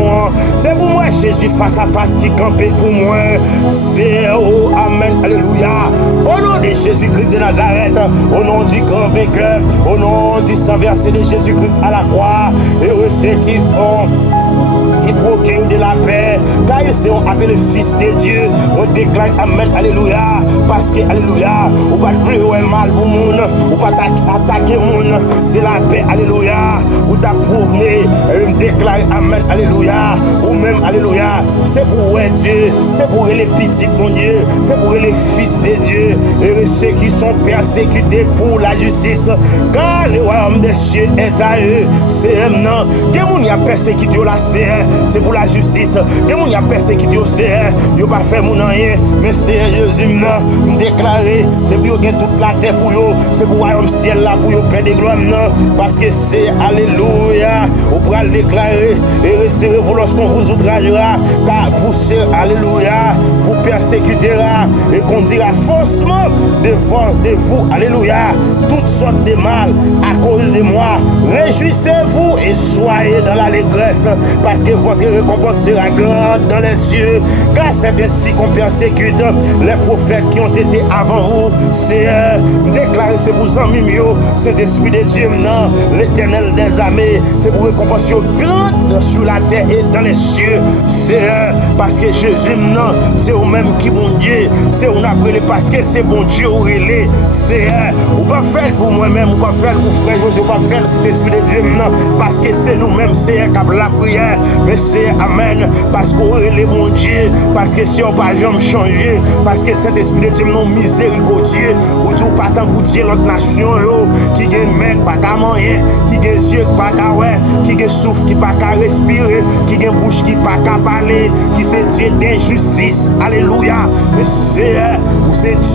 c'est pour moi Jésus face à face qui campait pour moi, c'est oh amen, alléluia, au nom de Jésus-Christ de Nazareth, au nom du grand vainqueur, au nom du sang versé de Jésus-Christ à la croix, et ceux qui procurent de la paix, car ils seront appelés fils de Dieu. On déclare amen, alléluia, parce que alléluia, ou pas de plus ou un mal pour le monde, ou pas attaquer le monde, c'est la paix, alléluia, ou t'as promené, et on déclare amen, alléluia, ou même alléluia, c'est pour Dieu, c'est pour les petits mon Dieu, c'est pour les fils de Dieu, et ceux qui sont persécutés pour la justice, car le royaume des cieux est à eux, c'est un nom, des gens qui ont persécuté la c'est pour la justice, des gens qui ont persécuté ils n'ont pas fait mon rien, mais c'est Jésus nous déclarer, c'est pour que toute la terre pour eux, c'est pour le royaume ciel là pour eux, Père de gloire, parce que c'est alléluia, au le déclarer, et resserrez-vous lorsqu'on vous outragera, car vous serez, alléluia, vous persécutera, et qu'on dira faussement de vous, alléluia, toutes sortes de mal à cause de moi. Réjouissez-vous et soyez dans l'allégresse, parce que votre récompense sera grande dans les cieux, car c'est ainsi qu'on persécute les prophètes qui ont été avant vous. C'est déclarer, c'est pour amis mieux, c'est l'esprit de Dieu, non, l'Éternel des armées, c'est pour récompense grande sur la terre et dans les cieux. C'est parce que Jésus, non, c'est vous-même qui bon Dieu, c'est on a brûlé parce que c'est bon Dieu ou relé. C'est ou pas faire pour moi-même, ou pas faire pour frère José, ou pas faire cet esprit de Dieu, non, parce que c'est nous-mêmes, c'est qui la prière, mais c'est amen, parce qu'on relé mon Dieu, parce que si on pas jamais changer, parce que cet esprit de Dieu, non, miséricordieux, ou tout pas tant pour Dieu, l'autre nation, qui gagne mec, pas qu'à manger, qui gagne yeux, pas qu'à ouais, qui gagne souffle, qui pas qu'à respirer, qui gagne bouche, qui pas qu'à parler, qui c'est Dieu d'injustice, alléluia, mais c'est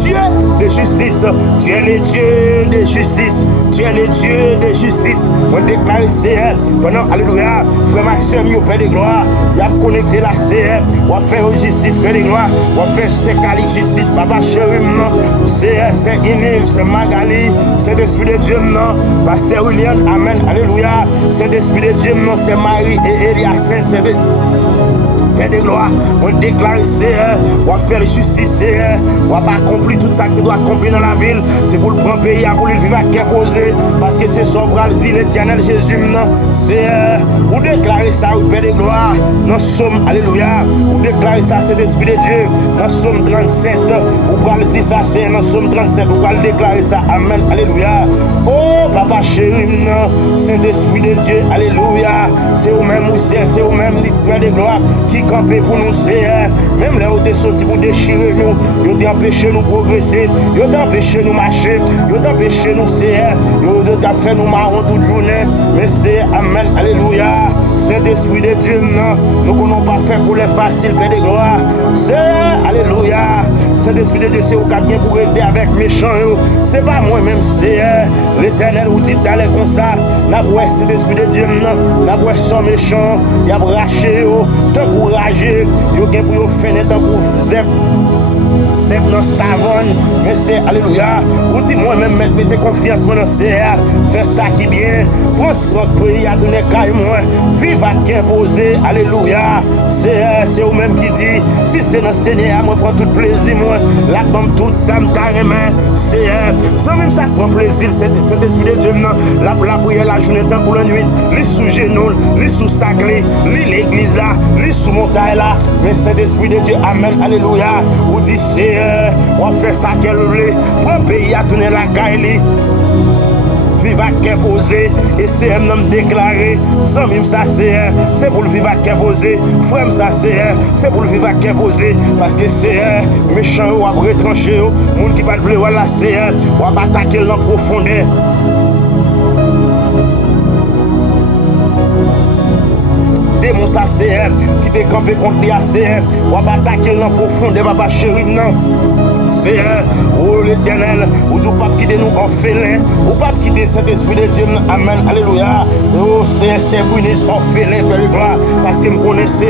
Dieu de justice, Dieu est le Dieu de justice, Dieu est le Dieu de justice. On déclare c'est pendant, alléluia, frère Maxime, au Père de gloire, il a connecté la CR, on va faire justice, Père de gloire, on va faire Sekali justice, Papa chéri, non, c'est Iniv, c'est Magali, c'est l'esprit de Dieu, non, Pasteur William, amen, alléluia, c'est l'esprit de Dieu, non, c'est Marie et Elias, c'est Père de gloire, on déclare on va faire justice, on va pas accomplir tout ça qui doit accomplir dans la ville. C'est pour le prendre pays, pour le vivre à posé. Parce que c'est son bras, dit l'Éternel Jésus. C'est pour déclarer ça, Père de gloire. Nous sommes, alléluia, pour déclarer ça, c'est l'Esprit de Dieu. Nous sommes 37, pour le dire ça, c'est nous sommes 37, pour le déclarer ça, amen, alléluia. Oh, papa chéri, Saint-Esprit de Dieu, alléluia. C'est vous-même, c'est vous-même, Père de gloire, qui camper pour nous, c'est même là où t'es sorti pour déchirer nous, ils t'ont empêché nous progresser, ils t'ont empêché nous marcher, ils t'ont empêché nous c'est, ils t'ont fait nous marron toute journée, mais c'est amen, alléluia, Saint-Esprit de Dieu, non, nous ne pouvons pas faire pour les faciles, Père de gloire, c'est alléluia, Saint-Esprit de Dieu, c'est au cabien pour aider avec méchants, c'est pas moi-même, c'est l'Éternel vous dit d'aller comme ça, la boîte, Saint-Esprit de Dieu, non, la boîte sans méchant, il y a braché, tant courageux, yo gen pour yo fene tant pour zep dans savane, mais c'est alléluia. Ou dis moi-même, mettez confiance dans c'est faire ça qui bien. Pense votre pays à donner caille moi. Vive à qu'un posé, alléluia. C'est vous-même qui dit, si c'est dans le Seigneur, moi prends tout plaisir, moi. La bombe toute ça me carrément. C'est sans même ça prend plaisir, c'est l'esprit de Dieu. La prière la journée tant pour la nuit. Les sous genoux, les sous sacrés, les l'église là, les sous montagne là. Mais c'est l'esprit de Dieu, amen, alléluia. Ou dit c'est on fait ça qu'elle voulait pour un pays à donner la caille. Vive à qu'un posé et c'est un homme déclaré. Sans même ça c'est pour le vivre à qu'un posé. Frère ça c'est pour le vivre à qu'un posé. Parce que c'est méchant ou à retrancher. Moun qui pas vouloir voilà c'est on va attaquer dans profondeur. Démon ça c'est qui te campé contre les ACR. On va attaquer dans profondeur, papa chéri, non. C'est oh l'Éternel, ou du pape quitter nous orphelins, ou pape quitter cet esprit de Dieu, amen, alléluia. Oh c'est Brunis orphelin, Père de gloire, parce que me connaissez.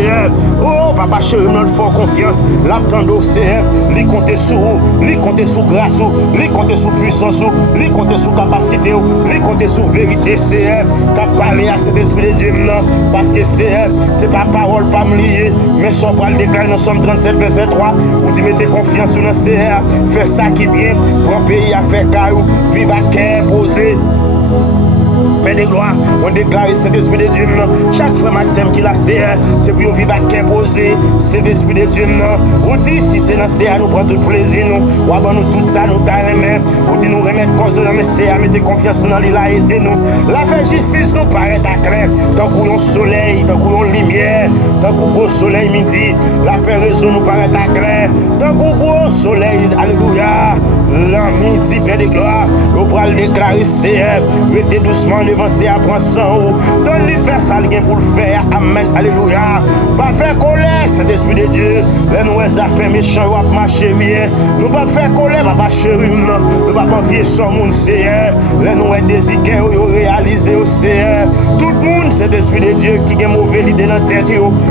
Oh papa chéri, nous fort confiance. L'attendons c'est lui compter sur grâce, lui compter sur puissance, lui compter sur capacité, lui compter sur vérité, c'est qu'a parler à cet esprit de Dieu, non, parce que c'est pas parole pas me lier, mais son pas le déclarer dans Somme 37 verset 3, où tu mettez confiance sur le Seigneur, fais ça qui bien, pour un pays à faire caillou, vive à cœur posé. Père de gloire, on déclare cet esprit de Dieu. Chaque frère Maxime qui l'a c'est pour vivre à cœur posé. Cet esprit de Dieu. On dit si c'est dans le nous prend tout plaisir. Nous avons tout ça, nous t'aimons. On dit nous remettre cause de la CA, mettez confiance dans lui, là, aidez nous. La vraie justice nous paraît à clair. Tant qu'on a un soleil, tant qu'on a une lumière, tant qu'on a un soleil midi, la vraie raison nous paraît à clair. Tant qu'on a un soleil, alléluia. La midi, Père de gloire, nous pourrons le déclarer, c'est mettez doucement devant c'est à prendre sang. Donne-lui faire ça, pour le faire, amen, alléluia. Pas faire colère, Saint-Esprit de Dieu. Les nous ça fait méchant, ou marcher bien. Nous pas faire colère, papa chéri, nous pas envier son monde, Seigneur. Les nous désirés, ou réaliser au Seigneur. Tout le monde, Saint-Esprit de Dieu, qui a mauvais idée dans la tête,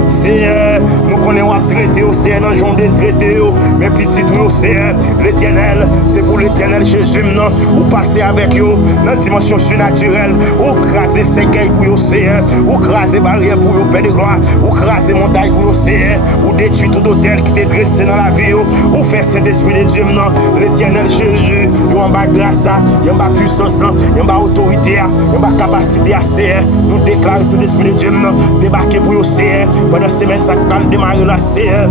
Seigneur. Nous connaissons à traiter au Seigneur, dans le de traiter, mais petit tout, Seigneur. L'éternel, c'est pour l'éternel Jésus, non. Ou passer avec eux dans la dimension surnaturelle, ou craser ses cailles pour eux, Seigneur. Ou craser barrière pour eux, Père de gloire. Ou craser montagne pour eux, Seigneur. Ou détruire tout hôtel qui t'est dressé dans la vie, ou faire cet esprit de Dieu, non. L'éternel Jésus, il y a en bas grâce, il y a en bas puissance, il y a en bas autorité, il y a en bas capacité à Seigneur. Nous déclarons cet esprit de Dieu, non. Débarquer pour eux, Seigneur. Pendant semaine, ça calme démarrer la Seigneur.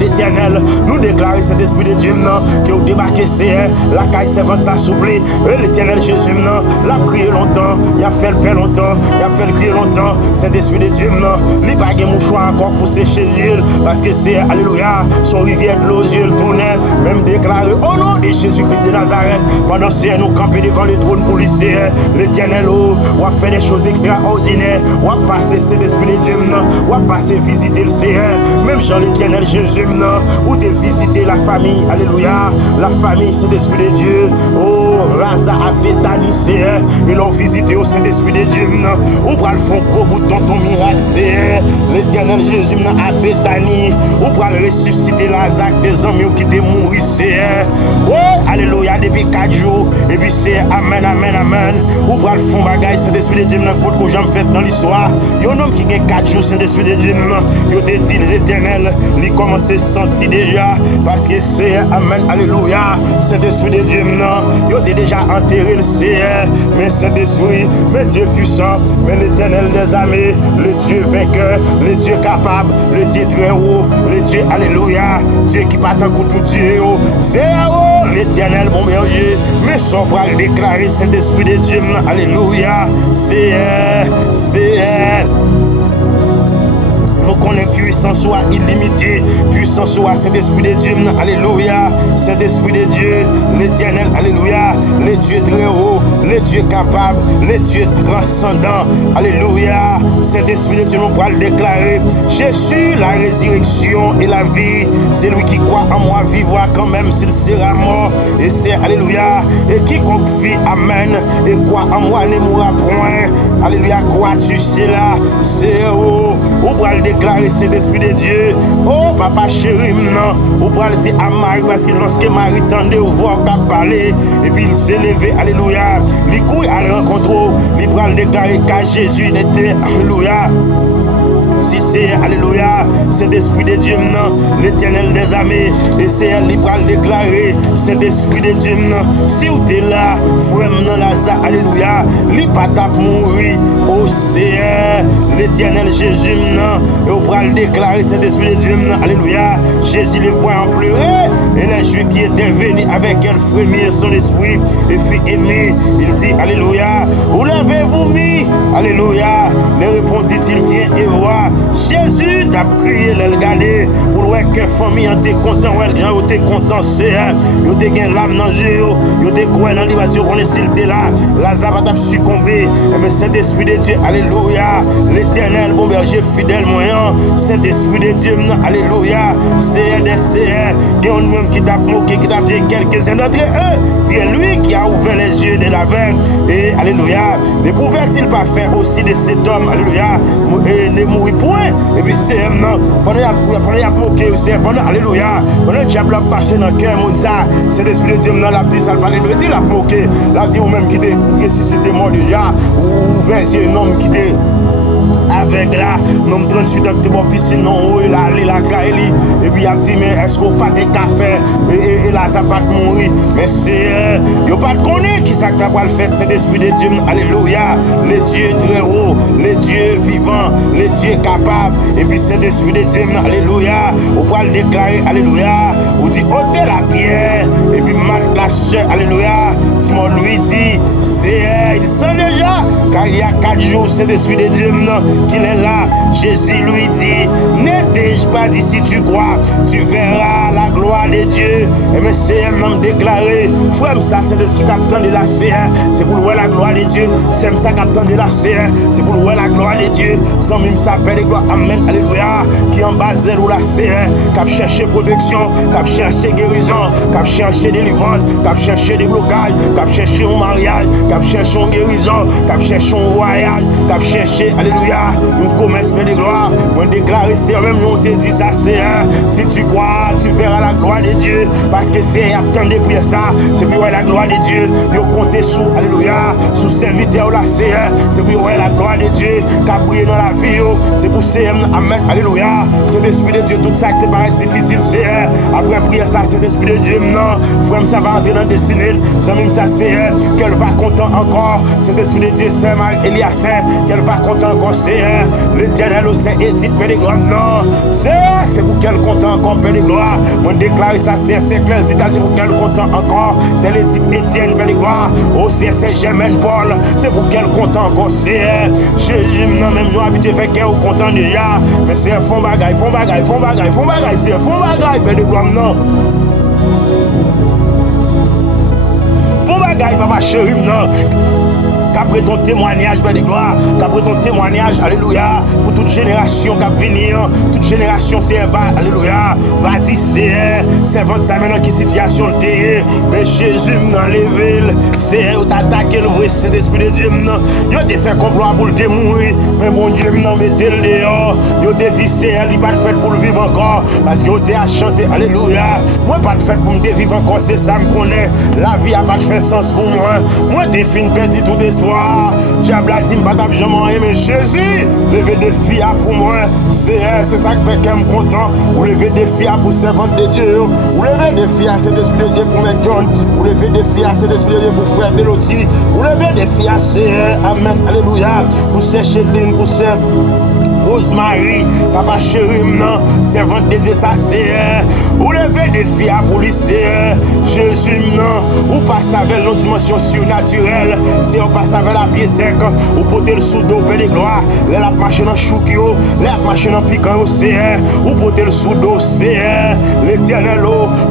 L'Éternel, nous déclarons cet esprit de Dieu, non, qui a débarqué, Seigneur, la caille servante s'assouplit, et l'Éternel Jésus, non, l'a crié longtemps, il a fait le paix longtemps, il a fait le crier longtemps, cet esprit de Dieu, non, il n'a pas de mouchoir encore pour sécher les yeux, parce que c'est, alléluia, son rivière de l'eau, yeux tournait, même déclaré, au nom de Jésus-Christ de Nazareth, pendant que nous camper devant le trône pour lui, Seigneur, l'Éternel, on va faire des choses extraordinaires, on va passer cet esprit de Dieu, non, on va passer visiter le Seigneur, même Jean l'Éternel Jésus, ou de visiter la famille, alléluia, la famille Saint-Esprit de Dieu, oh, Lazare à Bethanie, Seigneur, ils l'ont visité au Saint-Esprit de Dieu, ou pour le fond gros bouton ton miracle, Seigneur, l'Éternel Jésus à Bethanie, ou pour le ressusciter Lazare, des hommes qui étaient morts, Seigneur, oh, alléluia, depuis 4 jours, et puis c'est amen, amen, amen, ou pour le fond bagaille, Saint-Esprit de Dieu, n'importe quoi j'en fais dans l'histoire, il y a un homme qui a 4 jours, Saint-Esprit de Dieu, il a dit les éternels, il commence senti déjà parce que c'est amen alléluia Saint-Esprit de Dieu non il a déjà enterré le Seigneur mais Saint-Esprit mais Dieu puissant mais l'Éternel des armées le Dieu vainqueur le Dieu capable le Dieu très haut le Dieu alléluia Dieu qui bat un coup de Dieu c'est l'Éternel mon berger mais son bras déclaré Saint-Esprit de Dieu alléluia c'est nous connaissons puissance soit illimitée, puissance soit Saint-Esprit de Dieu, alléluia, Saint-Esprit de Dieu, l'Éternel, alléluia, le Dieu très haut, le Dieu capable, le Dieu transcendant, alléluia, Saint-Esprit de Dieu, nous pourrons le déclarer, Jésus, la résurrection et la vie, c'est lui qui croit en moi vivra quand même s'il sera mort, et c'est, alléluia, et quiconque vit, amen, et croit en moi ne mourra point, alléluia, crois-tu cela, c'est ou pour le déclarer cet esprit de Dieu. Oh papa chéri, non. Ou pour le dire à Marie parce que lorsque Marie tendait au voir qu'à parler et puis il s'est levé, alléluia. Il court à la rencontre, il pour le déclarer qu'à Jésus était, alléluia. Si c'est, alléluia, cet esprit de Dieu, non, l'Éternel des armées, et c'est elle qui va le déclarer, cet esprit de Dieu, non, si vous êtes là, frère, non, Lazare, alléluia, il pas tap mourir, oh Seigneur, l'Éternel Jésus, non, et vous va le déclarer, cet esprit de Dieu, non, alléluia, Jésus les voit en pleurer, et les Juifs qui étaient venus avec elle frémir son esprit, et fit aimer, il dit, alléluia, où l'avez-vous mis, alléluia, les répondit-il, viens et vois. Jésus t'a crié le regarder pour voir que famille était content ouais grand était content c'est yo te gain l'âme dans jeu yo te croire dans l'évasion qu'on est s'il était là Lazare t'a succombé mais Saint-Esprit de Dieu alléluia l'Éternel bon berger fidèle moyen Saint-Esprit de Dieu alléluia c'est un même qui t'a moqué qui t'a dit quelques-uns d'entre eux c'est lui qui a ouvert les yeux de l'aveugle et alléluia ne pouvait-il pas faire aussi de cet homme alléluia et ne mourir point et puis c'est pendant il a moqué c'est pendant alléluia pendant le diable a passé dans le cœur mon ça c'est l'esprit de Dieu dans la petite salle parler de il a moqué l'a dit ou même qui était ressuscité mort déjà ou vers un homme qui était avec là, nous 38 ans qui bon piscine non il a allé la caille et puis il a dit mais est-ce qu'on pas de café et là ça pas mourir mais c'est yo pas connaît qui ça t'a pas le fait cet esprit de Dieu alléluia le Dieu très haut le Dieu vivant le Dieu Dieu est capable. Et puis Saint-Esprit de Dieu, alléluia. On peut le déclarer, alléluia. On dit ôtez la pierre. Et puis Marc la sœur, alléluia. Simon lui dit, il sent déjà, car il y a 4 jours, Saint-Esprit de Dieu qu'il est là. Jésus lui dit, n'ai-je pas dit si tu crois, tu verras la gloire de Dieu. Et mais c'est un déclaré, frère, ça c'est le capitaine de la CR, c'est pour louer la gloire de Dieu. C'est ça capitaine de la CR, c'est pour louer la gloire de Dieu. Sans même s'appelle gloire, amen, alléluia. Qui en bas ou la CR, qui a cherché protection, qui a cherché guérison, qui a cherché délivrance, qui a cherché déblocage, qui a cherché un mariage, qui a cherché une guérison, qui a cherché un voyage, qui a cherché, alléluia, un commerce de gloire. On déclare, c'est même on te dit ça, c'est si tu crois, tu verras la gloire de Dieu. Parce que c'est attendre pour ça, c'est pour la gloire de Dieu. Yo compter sous, alléluia, sous serviteur là, c'est pour la gloire de Dieu qui a brillé dans la vie. C'est pour c'est amen, alléluia. C'est l'esprit de Dieu, tout ça qui te paraît difficile, c'est après prier ça, c'est l'esprit de Dieu. Non, frère, ça va entrer dans le destiné. Ça même ça, c'est qu'elle va content encore. C'est l'esprit de Dieu, c'est Elias, qu'elle va content encore, c'est l'éternel au Saint Édith, Père de gloire. Non, c'est pour qu'elle content encore, Père de gloire. On déclare ça, c'est clair, c'est pour qu'elle content encore. C'est l'édith Étienne, Père de gloire. Au c'est Germaine Paul, c'est pour qu'elle content encore, c'est Jésus. Non, même nous habitués fait qu'elle content déjà. Mais c'est fond bagaille, c'est fond bagaille, Père de gloire. Non. Fond bagaille, papa chéri, non. Qu'après ton témoignage, Père de gloire, qu'après ton témoignage, alléluia, pour toute génération qui va venir, toute génération, c'est va, alléluia, va dire, c'est votre ça maintenant qui situation le terrain, mais Jésus dans les villes, c'est t'attaquer le vrai Saint-Esprit de Dieu, il te fait complot pour le mourir, mais bon Dieu, mettez le dehors, il te dit, il pas de fait pour le vivre encore, parce qu'il te a chanté, alléluia, moi pas de fait pour me vivre encore, c'est ça me connaît, la vie a pas de fait sens pour moi défini perdu tout espoir. Diable a dit, je ne vais jamais aimer Jésus. Lever des filles pour moi, c'est ça qui fait qu'elle me content. Ou lever des filles pour servante de Dieu. Ou lever des filles à cet esprit de Dieu pour mettre John. Ou lever des filles à cet esprit de Dieu pour frère Mélodie. Ou lever des filles à c'est amen, alléluia. Pour ces Chéline, pour ces Rosemary, papa chéri, non, servante de Dieu, ça c'est ou lever des filles à police, Jésus, non, ou passe avec nos dimensions surnaturelles, c'est on passe avec la pied sec, ou porter le sous-dos, Père de gloire, la marche dans choukio, la marche dans piquant, c'est ou porter le sous-dos, c'est l'éternel,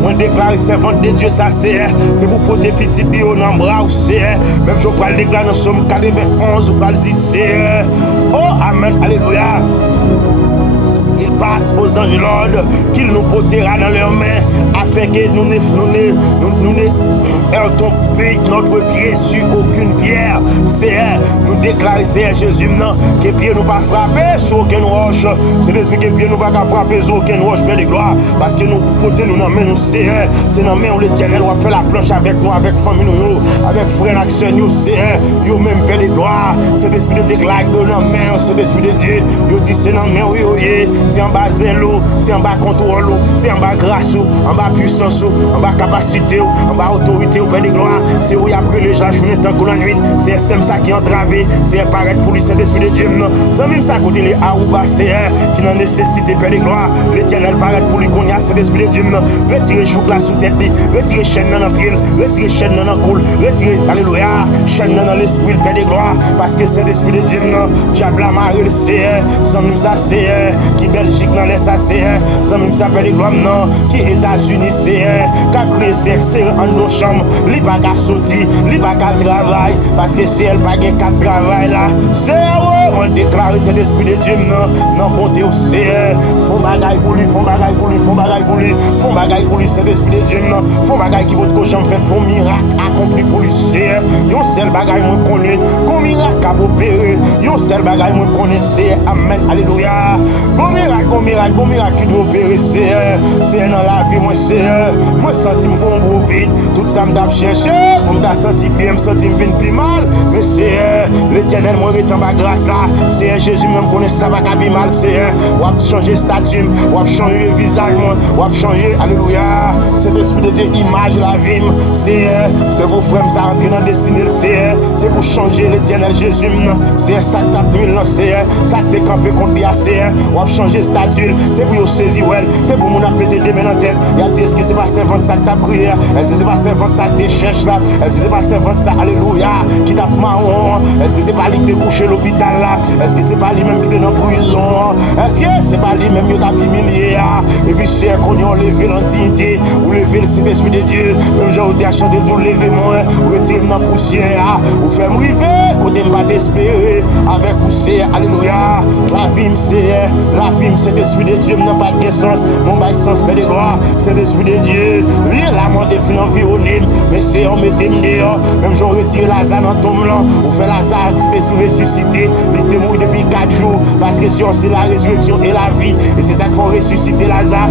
on déclare servante de Dieu, ça c'est pour porter petit bio dans le bras, c'est même je prends le déclare dans Somme 91, ou pas le 10, c'est oh, amen, alléluia. Il passe aux anges l'ordre qu'il nous portera dans leurs mains afin que nous ne heurtons notre pied sur aucune pierre. C'est nous déclarer, c'est Jésus, non, que pied nous pas frapper sur aucune roche. C'est l'esprit que pied nous pas frapper sur aucune roche, Père de gloire. Parce que nous portons nous dans main, nous c'est dans main où l'éternel va faire la planche avec nous, avec famille, nous, avec frère, avec soeur, nous c'est yo même Père de gloire. C'est l'esprit de Dieu qui l'a donné dans main, c'est l'esprit de Dieu. Yo dit c'est dans main, oui, c'est en bas zèle, c'est en bas contrôle, c'est en bas grâce, en bas puissance, en bas capacité, en bas autorité, Père de gloire. C'est où il y a pris les gens, journée tant que la nuit. C'est ça qui est entravé, c'est paraître pour lui, c'est l'esprit de Dieu. C'est même ça côté les Aouba, c'est qui n'a nécessité, Père de gloire. L'éternel paraît pour lui qu'on y a, c'est l'esprit de Dieu. Retirez joug là sous tête, retirez chaîne dans le pied, retirez chaîne dans le col, retirez, alléluia, chaîne dans l'esprit, Père de gloire. Parce que c'est l'esprit de Dieu. Diable a marre, c'est sans même ça, c'est qui Belgique dans les ça, c'est sans même ça, Père de gloire, non, qui États-Unis, c'est qui a créé c'est en nos chambres, li pas qu'à sortir, li pas qu'à travail, parce que si elle pas qu'à travail là, c'est on déclare cet esprit de Dieu, non, bonté au c'est font bagaille pour lui, font bagaille pour lui, font bagaille pour lui, font bagaille pour lui, cet esprit de Dieu, non, font bagaille qui votre cochon fait, font miracle accompli pour lui, c'est yon seul bagaille moi connaît, qu'on miracle à opérer, yon seul bagaille moi connaît, c'est amen, alléluia, bon miracle qui doit opérer, c'est dans la vie, moi c'est, moi senti mon bon vide, tout ça me m't'a cherché, pour m't'a senti bien, m'senti bien plus mal. Mais c'est l'Éternel, moi, est en ma grâce là. C'est Jésus, même connaît ça, va pas mal. C'est ou a changé statut, ou a changé visage, ou a changé, alléluia. C'est l'Esprit de Dieu, image la vie. C'est pour frère, ça rentrer dans le destiné, c'est pour changer l'Éternel Jésus. C'est ça que t'as pris, c'est ça que t'es campé contre lui, ou a changé statut, c'est pour y saisir, c'est pour mon appeler des mains dans la tête. Il a dit, est-ce que c'est pas servante ça que t'as prié? Est-ce que c'est pas servante ça que t'es cherche là? Est-ce que c'est pas servante ça, alléluia, qui t'a marron? Est-ce que c'est pas lui qui t'es couché à l'hôpital là? Est-ce que c'est pas lui même qui t'es dans la prison? Est-ce que c'est pas lui même qui t'a humilié? Et puis c'est qu'on y a levé l'indignité, ou levé le Saint-Esprit de Dieu, même j'ai été à chanter tout lever moi, ou retirer dans la poussière, ou faire me river, côté me pas d'espérer, avec ou c'est, alléluia, la vie c'est l'Esprit de Dieu, n'a pas de sens, mon bail sens, mais de gloire, c'est l'Esprit de Dieu, lui la mort des filles environnée, mais c'est on mettait dehors, même j'ai retiré Lazare dans ton blanc, ou fait Lazare, c'est l'Esprit ressuscité, il était mort depuis 4 jours, parce que si on sait la résurrection et la vie, et c'est ça qu'il faut ressusciter Lazare,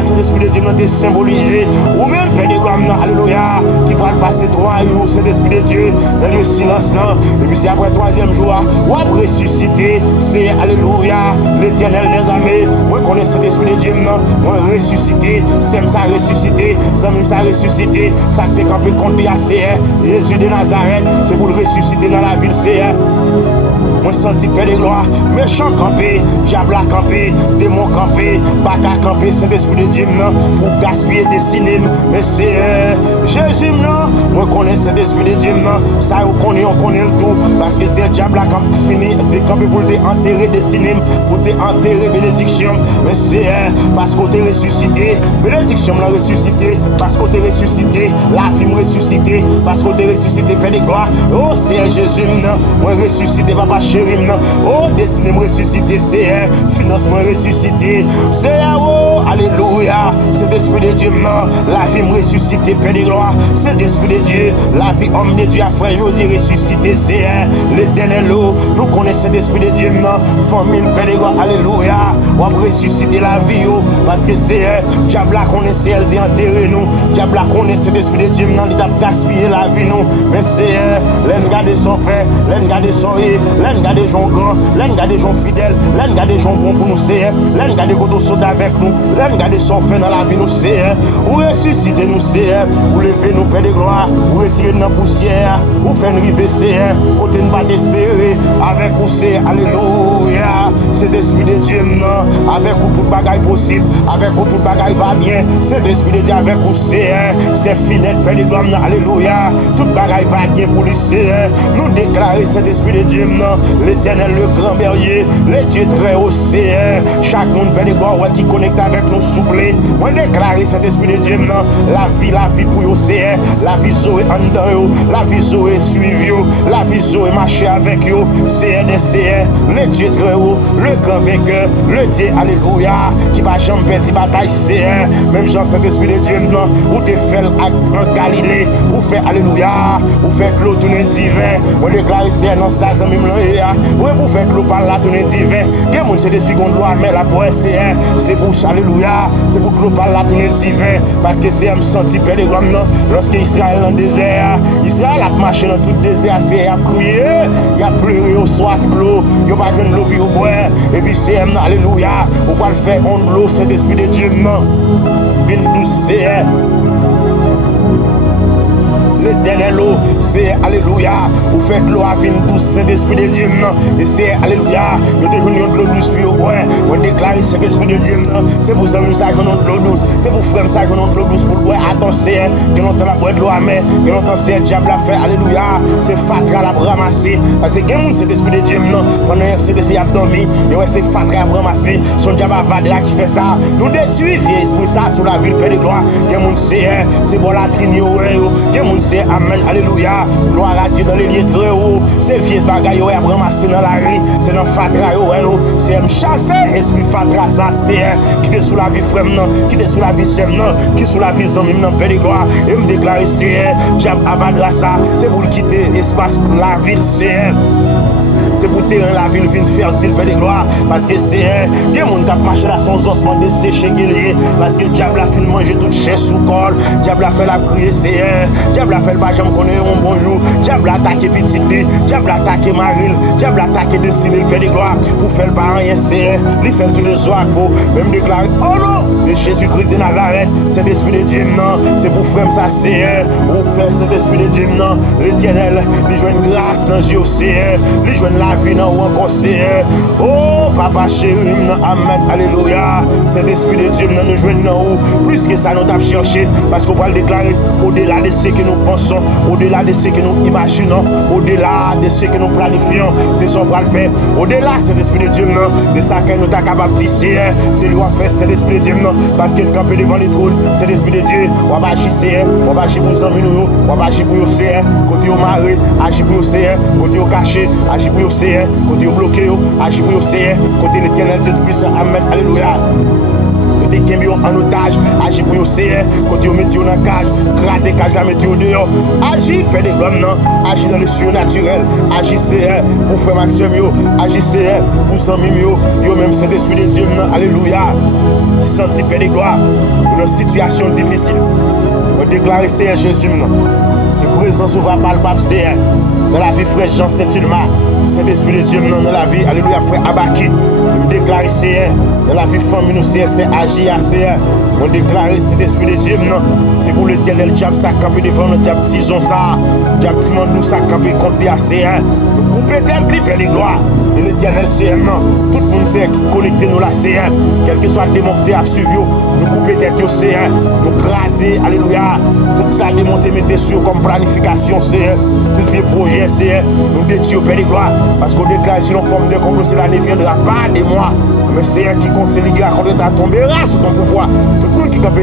c'est l'Esprit de Dieu, nous symbolisé, ou même Père de gloire, alléluia, qui va passer 3 jours, c'est l'Esprit de Dieu, dans le silence là, et puis c'est après 3e jour, ou après ressuscité, c'est alléluia, l'Éternel des armées, moi connais l'Esprit de Dieu, moi ressuscité, c'est ça ressuscité, ça même ça ressuscité, ça peut camper contre Jésus de Nazareth, c'est pour le ressusciter dans la ville, c'est moi senti Père de gloire, méchant campé, diable campé, démon campé, baka campé, c'est l'Esprit de Dieu pour gaspiller des cinémas, mais c'est Jésus moi connais cet Esprit de Dieu ça on connaît le tout, parce que c'est diable qui finit de camper pour te enterrer des cinémas, pour te enterrer bénédiction, mais c'est parce qu'on t'est ressuscité, bénédiction l'a ressuscité, parce qu'on t'est ressuscité, la vie m'a ressuscité, parce qu'on t'est ressuscité, Père de gloire, oh c'est Jésus moi ressuscité, papa chéri, oh destiné me ressuscité, c'est financement ressuscité, c'est oh alléluia, c'est l'Esprit de Dieu la vie me ressuscité, Père de gloire, c'est l'Esprit de Dieu, la vie homme de Dieu, frère José ressuscité, c'est l'Éternel, nous connaissons l'Esprit de Dieu, famille, Père de gloire, alléluia, on va ressusciter la vie, parce que c'est diable connaissait, elle est enterré nous, diable connaissait l'Esprit de Dieu, il a gaspillé la vie nous, mais c'est l'un garder son frère, l'un garder son riz, l'un garder gens grands, l'un garder gens fidèles, l'un garder gens bons pour nous, c'est l'un garder qu'on saute avec nous, l'un garder son fait dans la vie nous, c'est ou ressusciter nous, c'est ou lever nous, Père de gloire, ou retirer dans la poussière, ou faire nous river, c'est côté nous pas d'espérer, avec vous, c'est alléluia, c'est l'Esprit de Dieu, avec vous tout bagaille possible, avec vous tout bagaille va bien, c'est l'Esprit de Dieu, avec vous, c'est fidèle, Père de gloire, alléluia, tout bagaille va bien pour lui, c'est nous déclarer cet Esprit de Dieu, l'Éternel, le grand berger, le Dieu très haut, c'est chaque monde, Père de gloire, qui connecte avec nous, souple, moi déclarer cet Esprit de Dieu, la vie pour vous, c'est la vie Zoé en dedans, la vie Zoé suivre, la vie Zoé marcher avec vous, c'est le Dieu très haut, le grand vainqueur, le Dieu, alléluia, qui va jamais perdre bataille, c'est même Jean Saint-Esprit de Dieu, ou te fait en Galilée, ou fait alléluia, ou fait l'eau tourner divin, moi déclarer c'est dans ça, ça même là, ou pour faire l'eau par là tourner divin, que mon Saint-Esprit qu'on doit mais la poète c'est pour alléluia, c'est pour l'eau par là tourner divin, parce que c'est un senti Père de gloire, lorsque Israël dans le désert, Israël a marché dans tout le désert, c'est à crier, il a pleuré au soif de l'eau, il n'a pas besoin de l'eau pour boire, et puis c'est alléluia, on va le faire en l'eau, c'est l'Esprit de Dieu, vine douce, c'est l'Éternel, c'est alléluia, vous faites l'eau à vin douce, c'est l'Esprit de Dieu, et c'est alléluia, nous déjeunons de l'eau douce, puis au bois, on déclare c'est l'Esprit de Dieu, c'est pour ça que nous avons de l'eau douce, c'est pour frère ça que nous de l'eau douce pour boire, attention, que nous avons la boire de l'eau amère, que nous avons c'est diable à faire, alléluia, c'est fatra à ramasser, parce que c'est l'Esprit de Dieu, pendant que c'est l'Esprit a dormi, et ouais, c'est fatra à ramasser, son diable à vadra qui fait ça, nous détruisons vieux esprit ça sur la ville, Père de gloire, que nous c'est bon la trinité, que nous amen, alléluia, gloire à Dieu dans les lieux très hauts, c'est vieux bagaille, à ramasser dans la rue, c'est dans fatra, c'est un chassé, esprit fatra, ça c'est qui est sous la vie frère, qui est sous la vie sœur, qui est sous la vie sans même, Père de gloire, et me déclarer c'est diable avadra ça, c'est pour quitter l'espace, la ville, c'est c'est pour terrain la ville vient fertile, Père de gloire. Parce que c'est des gens qui marchent là son ossements desséché, parce que diable a fait manger toute chair sous col, diable a fait la crier, c'est diable a fait le bajam qu'on est un bonjour, diable a attaqué petit lui, diable a attaqué Maril, diable a attaqué destiné le Père de gloire, pour faire le parent, c'est lui faire tous les soirs, même déclarer, oh non, de Jésus-Christ de Nazareth, cet esprit de Dieu, non, c'est pour frère ça, c'est pour faire cet esprit de Dieu, non, l'Éternel, lui joue une grâce dans les yeux, c'est lui joue la vie, non, ou encore c'est oh, papa chéri, amen, alléluia, cet esprit de Dieu, nous joue non, plus que ça, nous avons cherché, parce qu'on va le déclarer au-delà de ce que nous pensons, au-delà de ce que nous imaginons, au-delà de ce que nous planifions, c'est ce qu'on va le faire, au-delà, cet esprit de Dieu, non, de ça que nous sommes capables de dire, c'est lui qui a fait cet esprit de Dieu, non, parce qu'il campe devant les trônes, cet esprit de Dieu, on va agir, on va agir pour les amis, on va agir pour les océans, côté au maré, agir pour les océans, côté au caché, agir pour les océans, côté au bloqué, agir pour les océans, côté l'Éternel, c'est tout puissant, amen, alléluia. Côté qui en otage, agir pour les océans, côté au météo dans la cage, craser cage la météo dehors, agir, Père de gloire, non, agir dans le surnaturel, agir pour faire Maxime, agir pour son mimio, yo même cet esprit de Dieu, non, alléluia, qui sentit Père de gloire, dans une situation difficile. On déclare Seigneur Jésus, non. La présence va palpable, Seigneur. Dans la vie, frère Jean Saint-Ulma, Saint-Esprit de Dieu, non, dans la vie, alléluia, frère Abaki. On déclare Seigneur. Dans la vie, famille, nous, Seigneur, c'est agir, Seigneur. On déclare cet esprit de Dieu, non. C'est pour l'Éternel, diable, ça campe devant le diable, tison ça. Diable, timandou, ça campe contre lui, Seigneur. Nous couper tête, Père de gloire. Et l'Éternel, Seigneur, non. Tout le monde sait qui connecte nous là, Seigneur. Quel que soit le démonté à suivre, nous couper tête, Seigneur. Nous craser, alléluia. Tout ça démonter, mettez sur comme planification, Seigneur. Tout les projets, Seigneur. Nous détruisons, Père de gloire. Parce qu'on déclare, si l'on forme de complot, cela ne viendra pas de moi. Mais Seigneur, quiconque se ligue à contre ta tombera sous ton pouvoir. Tout le monde qui campe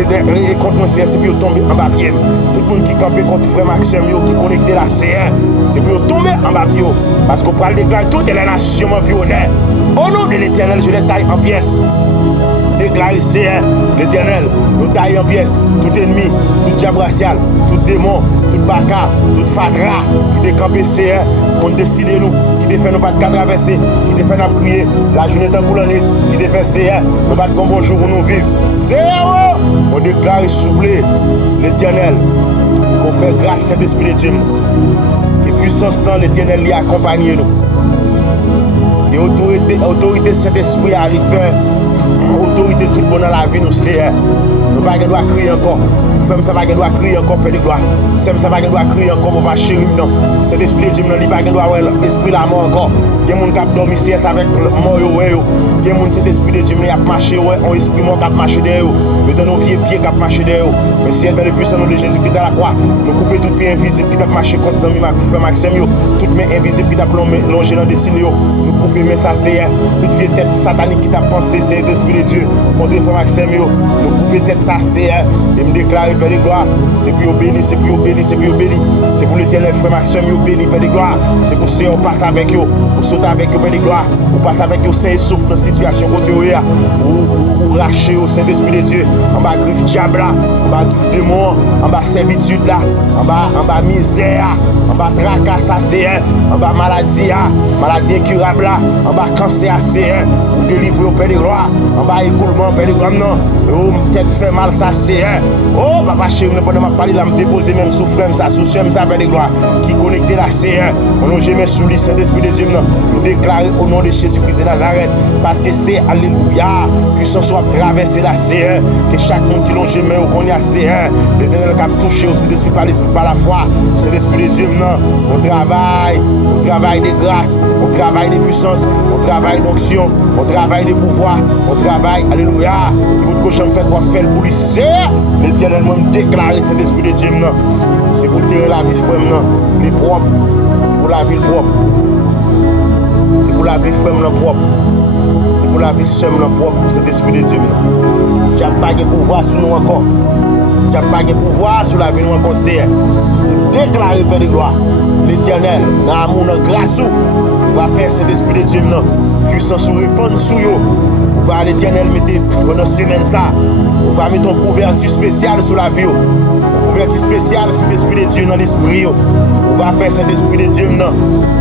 contre moi, c'est pour tomber en bas pied. Tout le monde qui campe contre frère Maxime, qui connecte la Seigneur, c'est pour tomber en bas pied. Parce qu'on parle de déclarer toutes les nations violées. Au nom de l'Éternel, je les taille en pièces. Déclarer Seigneur, l'Éternel, nous taille en pièces. Tout ennemi, tout diable racial, tout démon, tout baka, tout fadra, qui décampé Seigneur, qu'on décide nous, qui défait nous pas de traverser, qui défait nous crier, la journée dans la nuit, qui défait Seigneur, nous pas de bonjour pour nous vivre. Seigneur, on déclare souple l'Éternel, qu'on fait grâce à cet esprit de Dieu, que puissance dans l'Éternel lui accompagne nous. Et autorité cet esprit à lui faire. Autorité tout le monde dans la vie, nous c'est. Nous ne pouvons pas crier encore. Femme, ça va pas crier encore, Père de gloire. Sem, ça va pas crier encore, mon chéri, non. Cet esprit de Dieu, il ne va pas l'esprit la mort encore. Il y a des gens qui ont dormi avec mort. Il y a des gens cet esprit de Dieu, il a marché, on esprit mort qui a marché derrière. Nous donnons nos vieux pieds qui a marché derrière. Mais si dans le puissant nom de Jésus-Christ à la croix, nous coupons tout pied invisible qui a marché contre Zami, frère Maxime, toute main invisible qui a plongé dans le destinée. Nous coupons mais ça c'est toute vieille tête satanique qui a pensé, c'est l'esprit de Dieu contre frère Maxime. Nous coupons tête ça c'est et me déclarer Père de gloire, c'est pour béni, c'est pour béni, c'est pour béni. C'est pour l'Éternel frère Maxime, béni Père de gloire. C'est pour ça on passe avec eux, on saute avec eux Père de gloire, on passe avec eux saint et souffle dans situation côté ou racher au Saint-Esprit de Dieu, en bas griffe diable là, en bas griffe démon, en bas servitude là, en bas misère, en bas tracas en bas maladie incurable là, en bas cancer ou délivrer au Père de gloire, en bas écoulement Père de gloire non, tête fait mal ça c'est oh papa chéri, ne pas parler là me déposer même sous frère ça sous ça Père de gloire qui connecté là c'est on n'a jamais sous lui Saint-Esprit de Dieu non, nous déclarer au nom de Jésus-Christ de Nazareth parce que c'est alléluia puissance soit traverser la CE que chaque monde qui longe main ou qu'on y a CE l'Éternel qui a touché au Saint-Esprit par l'Esprit par la foi c'est l'Esprit de Dieu non on travaille de grâce on travaille de puissance on travaille d'onction on travaille de pouvoir on travaille alléluia qui votre cochon fait trois faire pour lui c'est l'Éternel même déclarer cet esprit de Dieu non c'est pour tirer la vie frère non les propre c'est pour la vie propre c'est pour la vie frère non propre c'est pour la vie seule non propre cet esprit de Dieu non tu n'as pas de pouvoir sur nous encore tu n'as pas de pouvoir sur la vie nous encore c'est déclarer Père de gloire l'Éternel dans l'amour dans grâce va faire cet esprit de Dieu non puissance ou répondre sur eux on va l'Éternel mettre pendant semaine ça on va mettre une couverture spéciale sur la vie une couverture spéciale c'est l'esprit de Dieu dans l'esprit on va faire cet esprit de Dieu maintenant.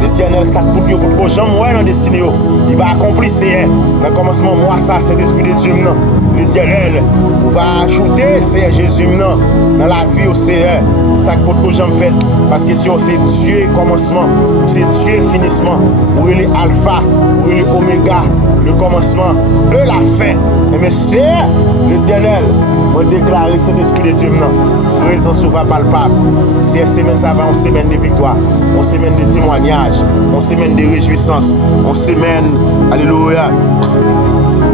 L'Éternel, ça pour que j'en ouais dans destinée. Il va accomplir c'est dans le commencement, moi, ça, cet esprit de Dieu maintenant. L'Éternel va ajouter Seigneur Jésus maintenant dans la vie au Seigneur. Ça que j'en fais. Parce que si c'est Dieu commencement, ou c'est Dieu finissement, ou il est alpha, ou il est oméga, le commencement, et la fin. Mais c'est l'Éternel. On déclare cet esprit de Dieu maintenant. Présence va palpable. Si elle semaine ça va, on semaine de victoire, on semaine de témoignage, on semaine de réjouissance, on semaine, alléluia,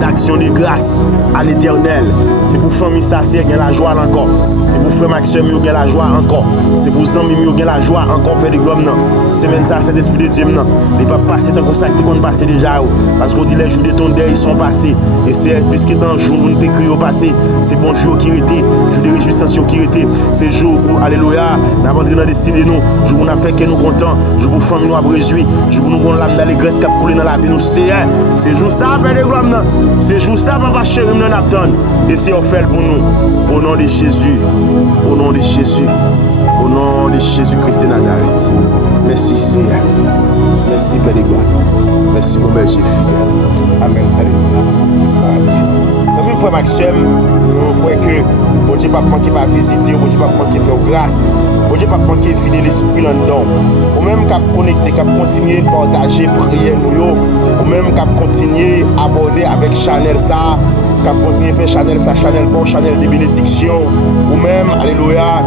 d'action de grâce à l'Éternel. C'est pour famille ça, c'est la joie encore. C'est pour frère Maxime, il y a la joie encore. C'est pour Zami, il y a la joie encore, Père de gloire. Semaine ça, c'est l'esprit de Dieu. Il va passer tant que ça qui compte passer déjà. Parce qu'on dit les jours de ton deuil, ils sont passés. Et c'est puisque dans le jour où nous t'écris au passé, c'est bon jour qui était, jour de réjouissance qui était. C'est jour où, alléluia, nous avons entré dans décider nous. Jour où on a fait que nous contents. Jour où famille nous a réjoui. Jour où nous avons l'âme dans les graisses qui a coulé dans la vie. Nous c'est jour ça, Père de gloire. C'est jour ça, papa chéri, nous n'attendons. Et c'est offert pour nous. Au nom de Jésus. Au nom de Jésus. Au nom de Jésus-Christ de Nazareth. Merci Seigneur. Merci Père de gloire. Merci mon berger fidèle. Amen. Alléluia. Ça me fait Maxime. Nous croyons que bon Dieu pas manquer pas visiter, bon Dieu pas manquer faire grâce, bon Dieu pas manquer vider l'esprit là-dedans. Ou même qu'à connecter, qu'à continuer partager prier nous, ou même qu'à continuer aborder avec Chanel ça, qu'à continuer faire Chanel ça, Chanel bon, Chanel de bénédiction, ou même alléluia,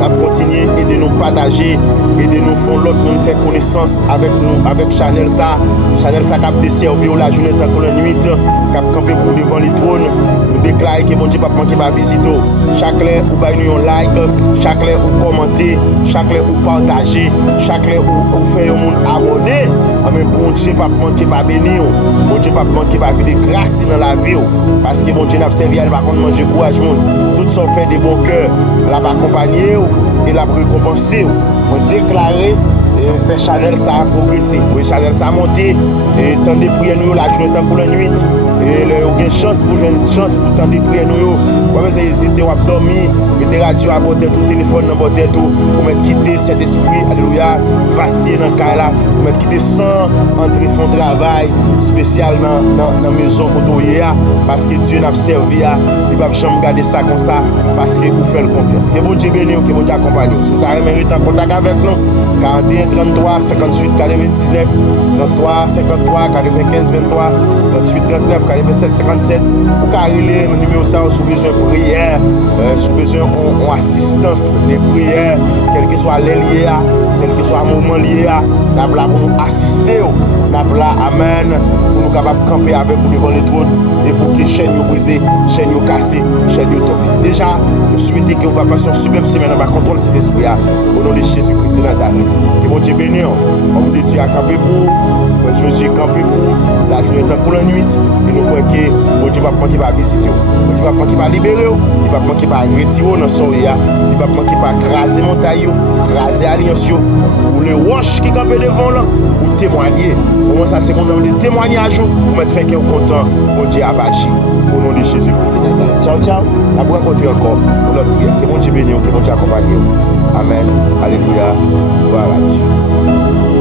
qu'à continuer aider nous partager, aider nous faire l'autre nous faire connaissance avec nous, avec Chanel ça qu'a desservi la journée tant que la nuit, qu'a camper pour devant les trônes. Nous déclarer que mon Dieu pas manquer va visiter. Chaque heure ou bailler nous un like, chaque heure ou commenter, chaque heure ou partager, chaque heure ou faire un monde abonné. Mais bon Dieu pas manquer va bénir. Bon Dieu pas manquer va vivre de grâce dans la vie. Parce que mon Dieu n'a servi elle va contre manger courage monde. Tout ça fait des bons cœurs, la va accompagner et la récompenser. On déclarer et faire Chanel ça a progressé. Chanel ça a monté et tant de prières nous la journée tant pour la nuit. Et il y a une chance pour une chance pour tant de prières nous. Vous avez hésité ou dormir, mettez radio à côté tout téléphone dans votre tête pour mettre quitter cet esprit alléluia vaciller dans cas là, pour mettre quitter sans entrer fond travail spécial dans la maison côté parce que Dieu n'a servi il va jamais garder ça comme ça parce que vous faites confiance. Que bon Dieu bénisse, que bon Dieu accompagne. Si vous avez mérité en contact avec nous 41 33 58 99 33 53 95 23 38 39 47 57 ou carré le numéro ça sous besoin de prière, sous besoin en assistance de prière, quel que soit les liés, quel que soit le moment lié, nous là pour nous assister, nous là amen pour nous capables de camper avec vous devant les trônes et pour que chaîne yo brisée, chaîne yo cassée, chaîne yo tombée. Déjà, je souhaite que vous passer une superbe semaine dans contrôle cet esprit au nom de Jésus-Christ de Nazareth. Que bon Dieu bénisse, homme de Dieu a campé pour, frère Josué campé pour, la journée est pour la nuit, et nous croyons que bon Dieu va manquer va visiter, bon Dieu va manquer va libérer, il va manquer va retirer dans son il va manquer va craser montagne, craser alliance, ou les roches qui campent devant là, ou témoigner. Comment ça c'est mon nom de témoignage, pour mettre fait que vous content, bon Dieu a bâchi, au nom de Jésus-Christ de Nazareth. Ciao, ciao, la bonne rencontre encore pour notre prière. Que bon Dieu bénisse, que bon Dieu accompagne. Amen. Alléluia. Gloire à Dieu.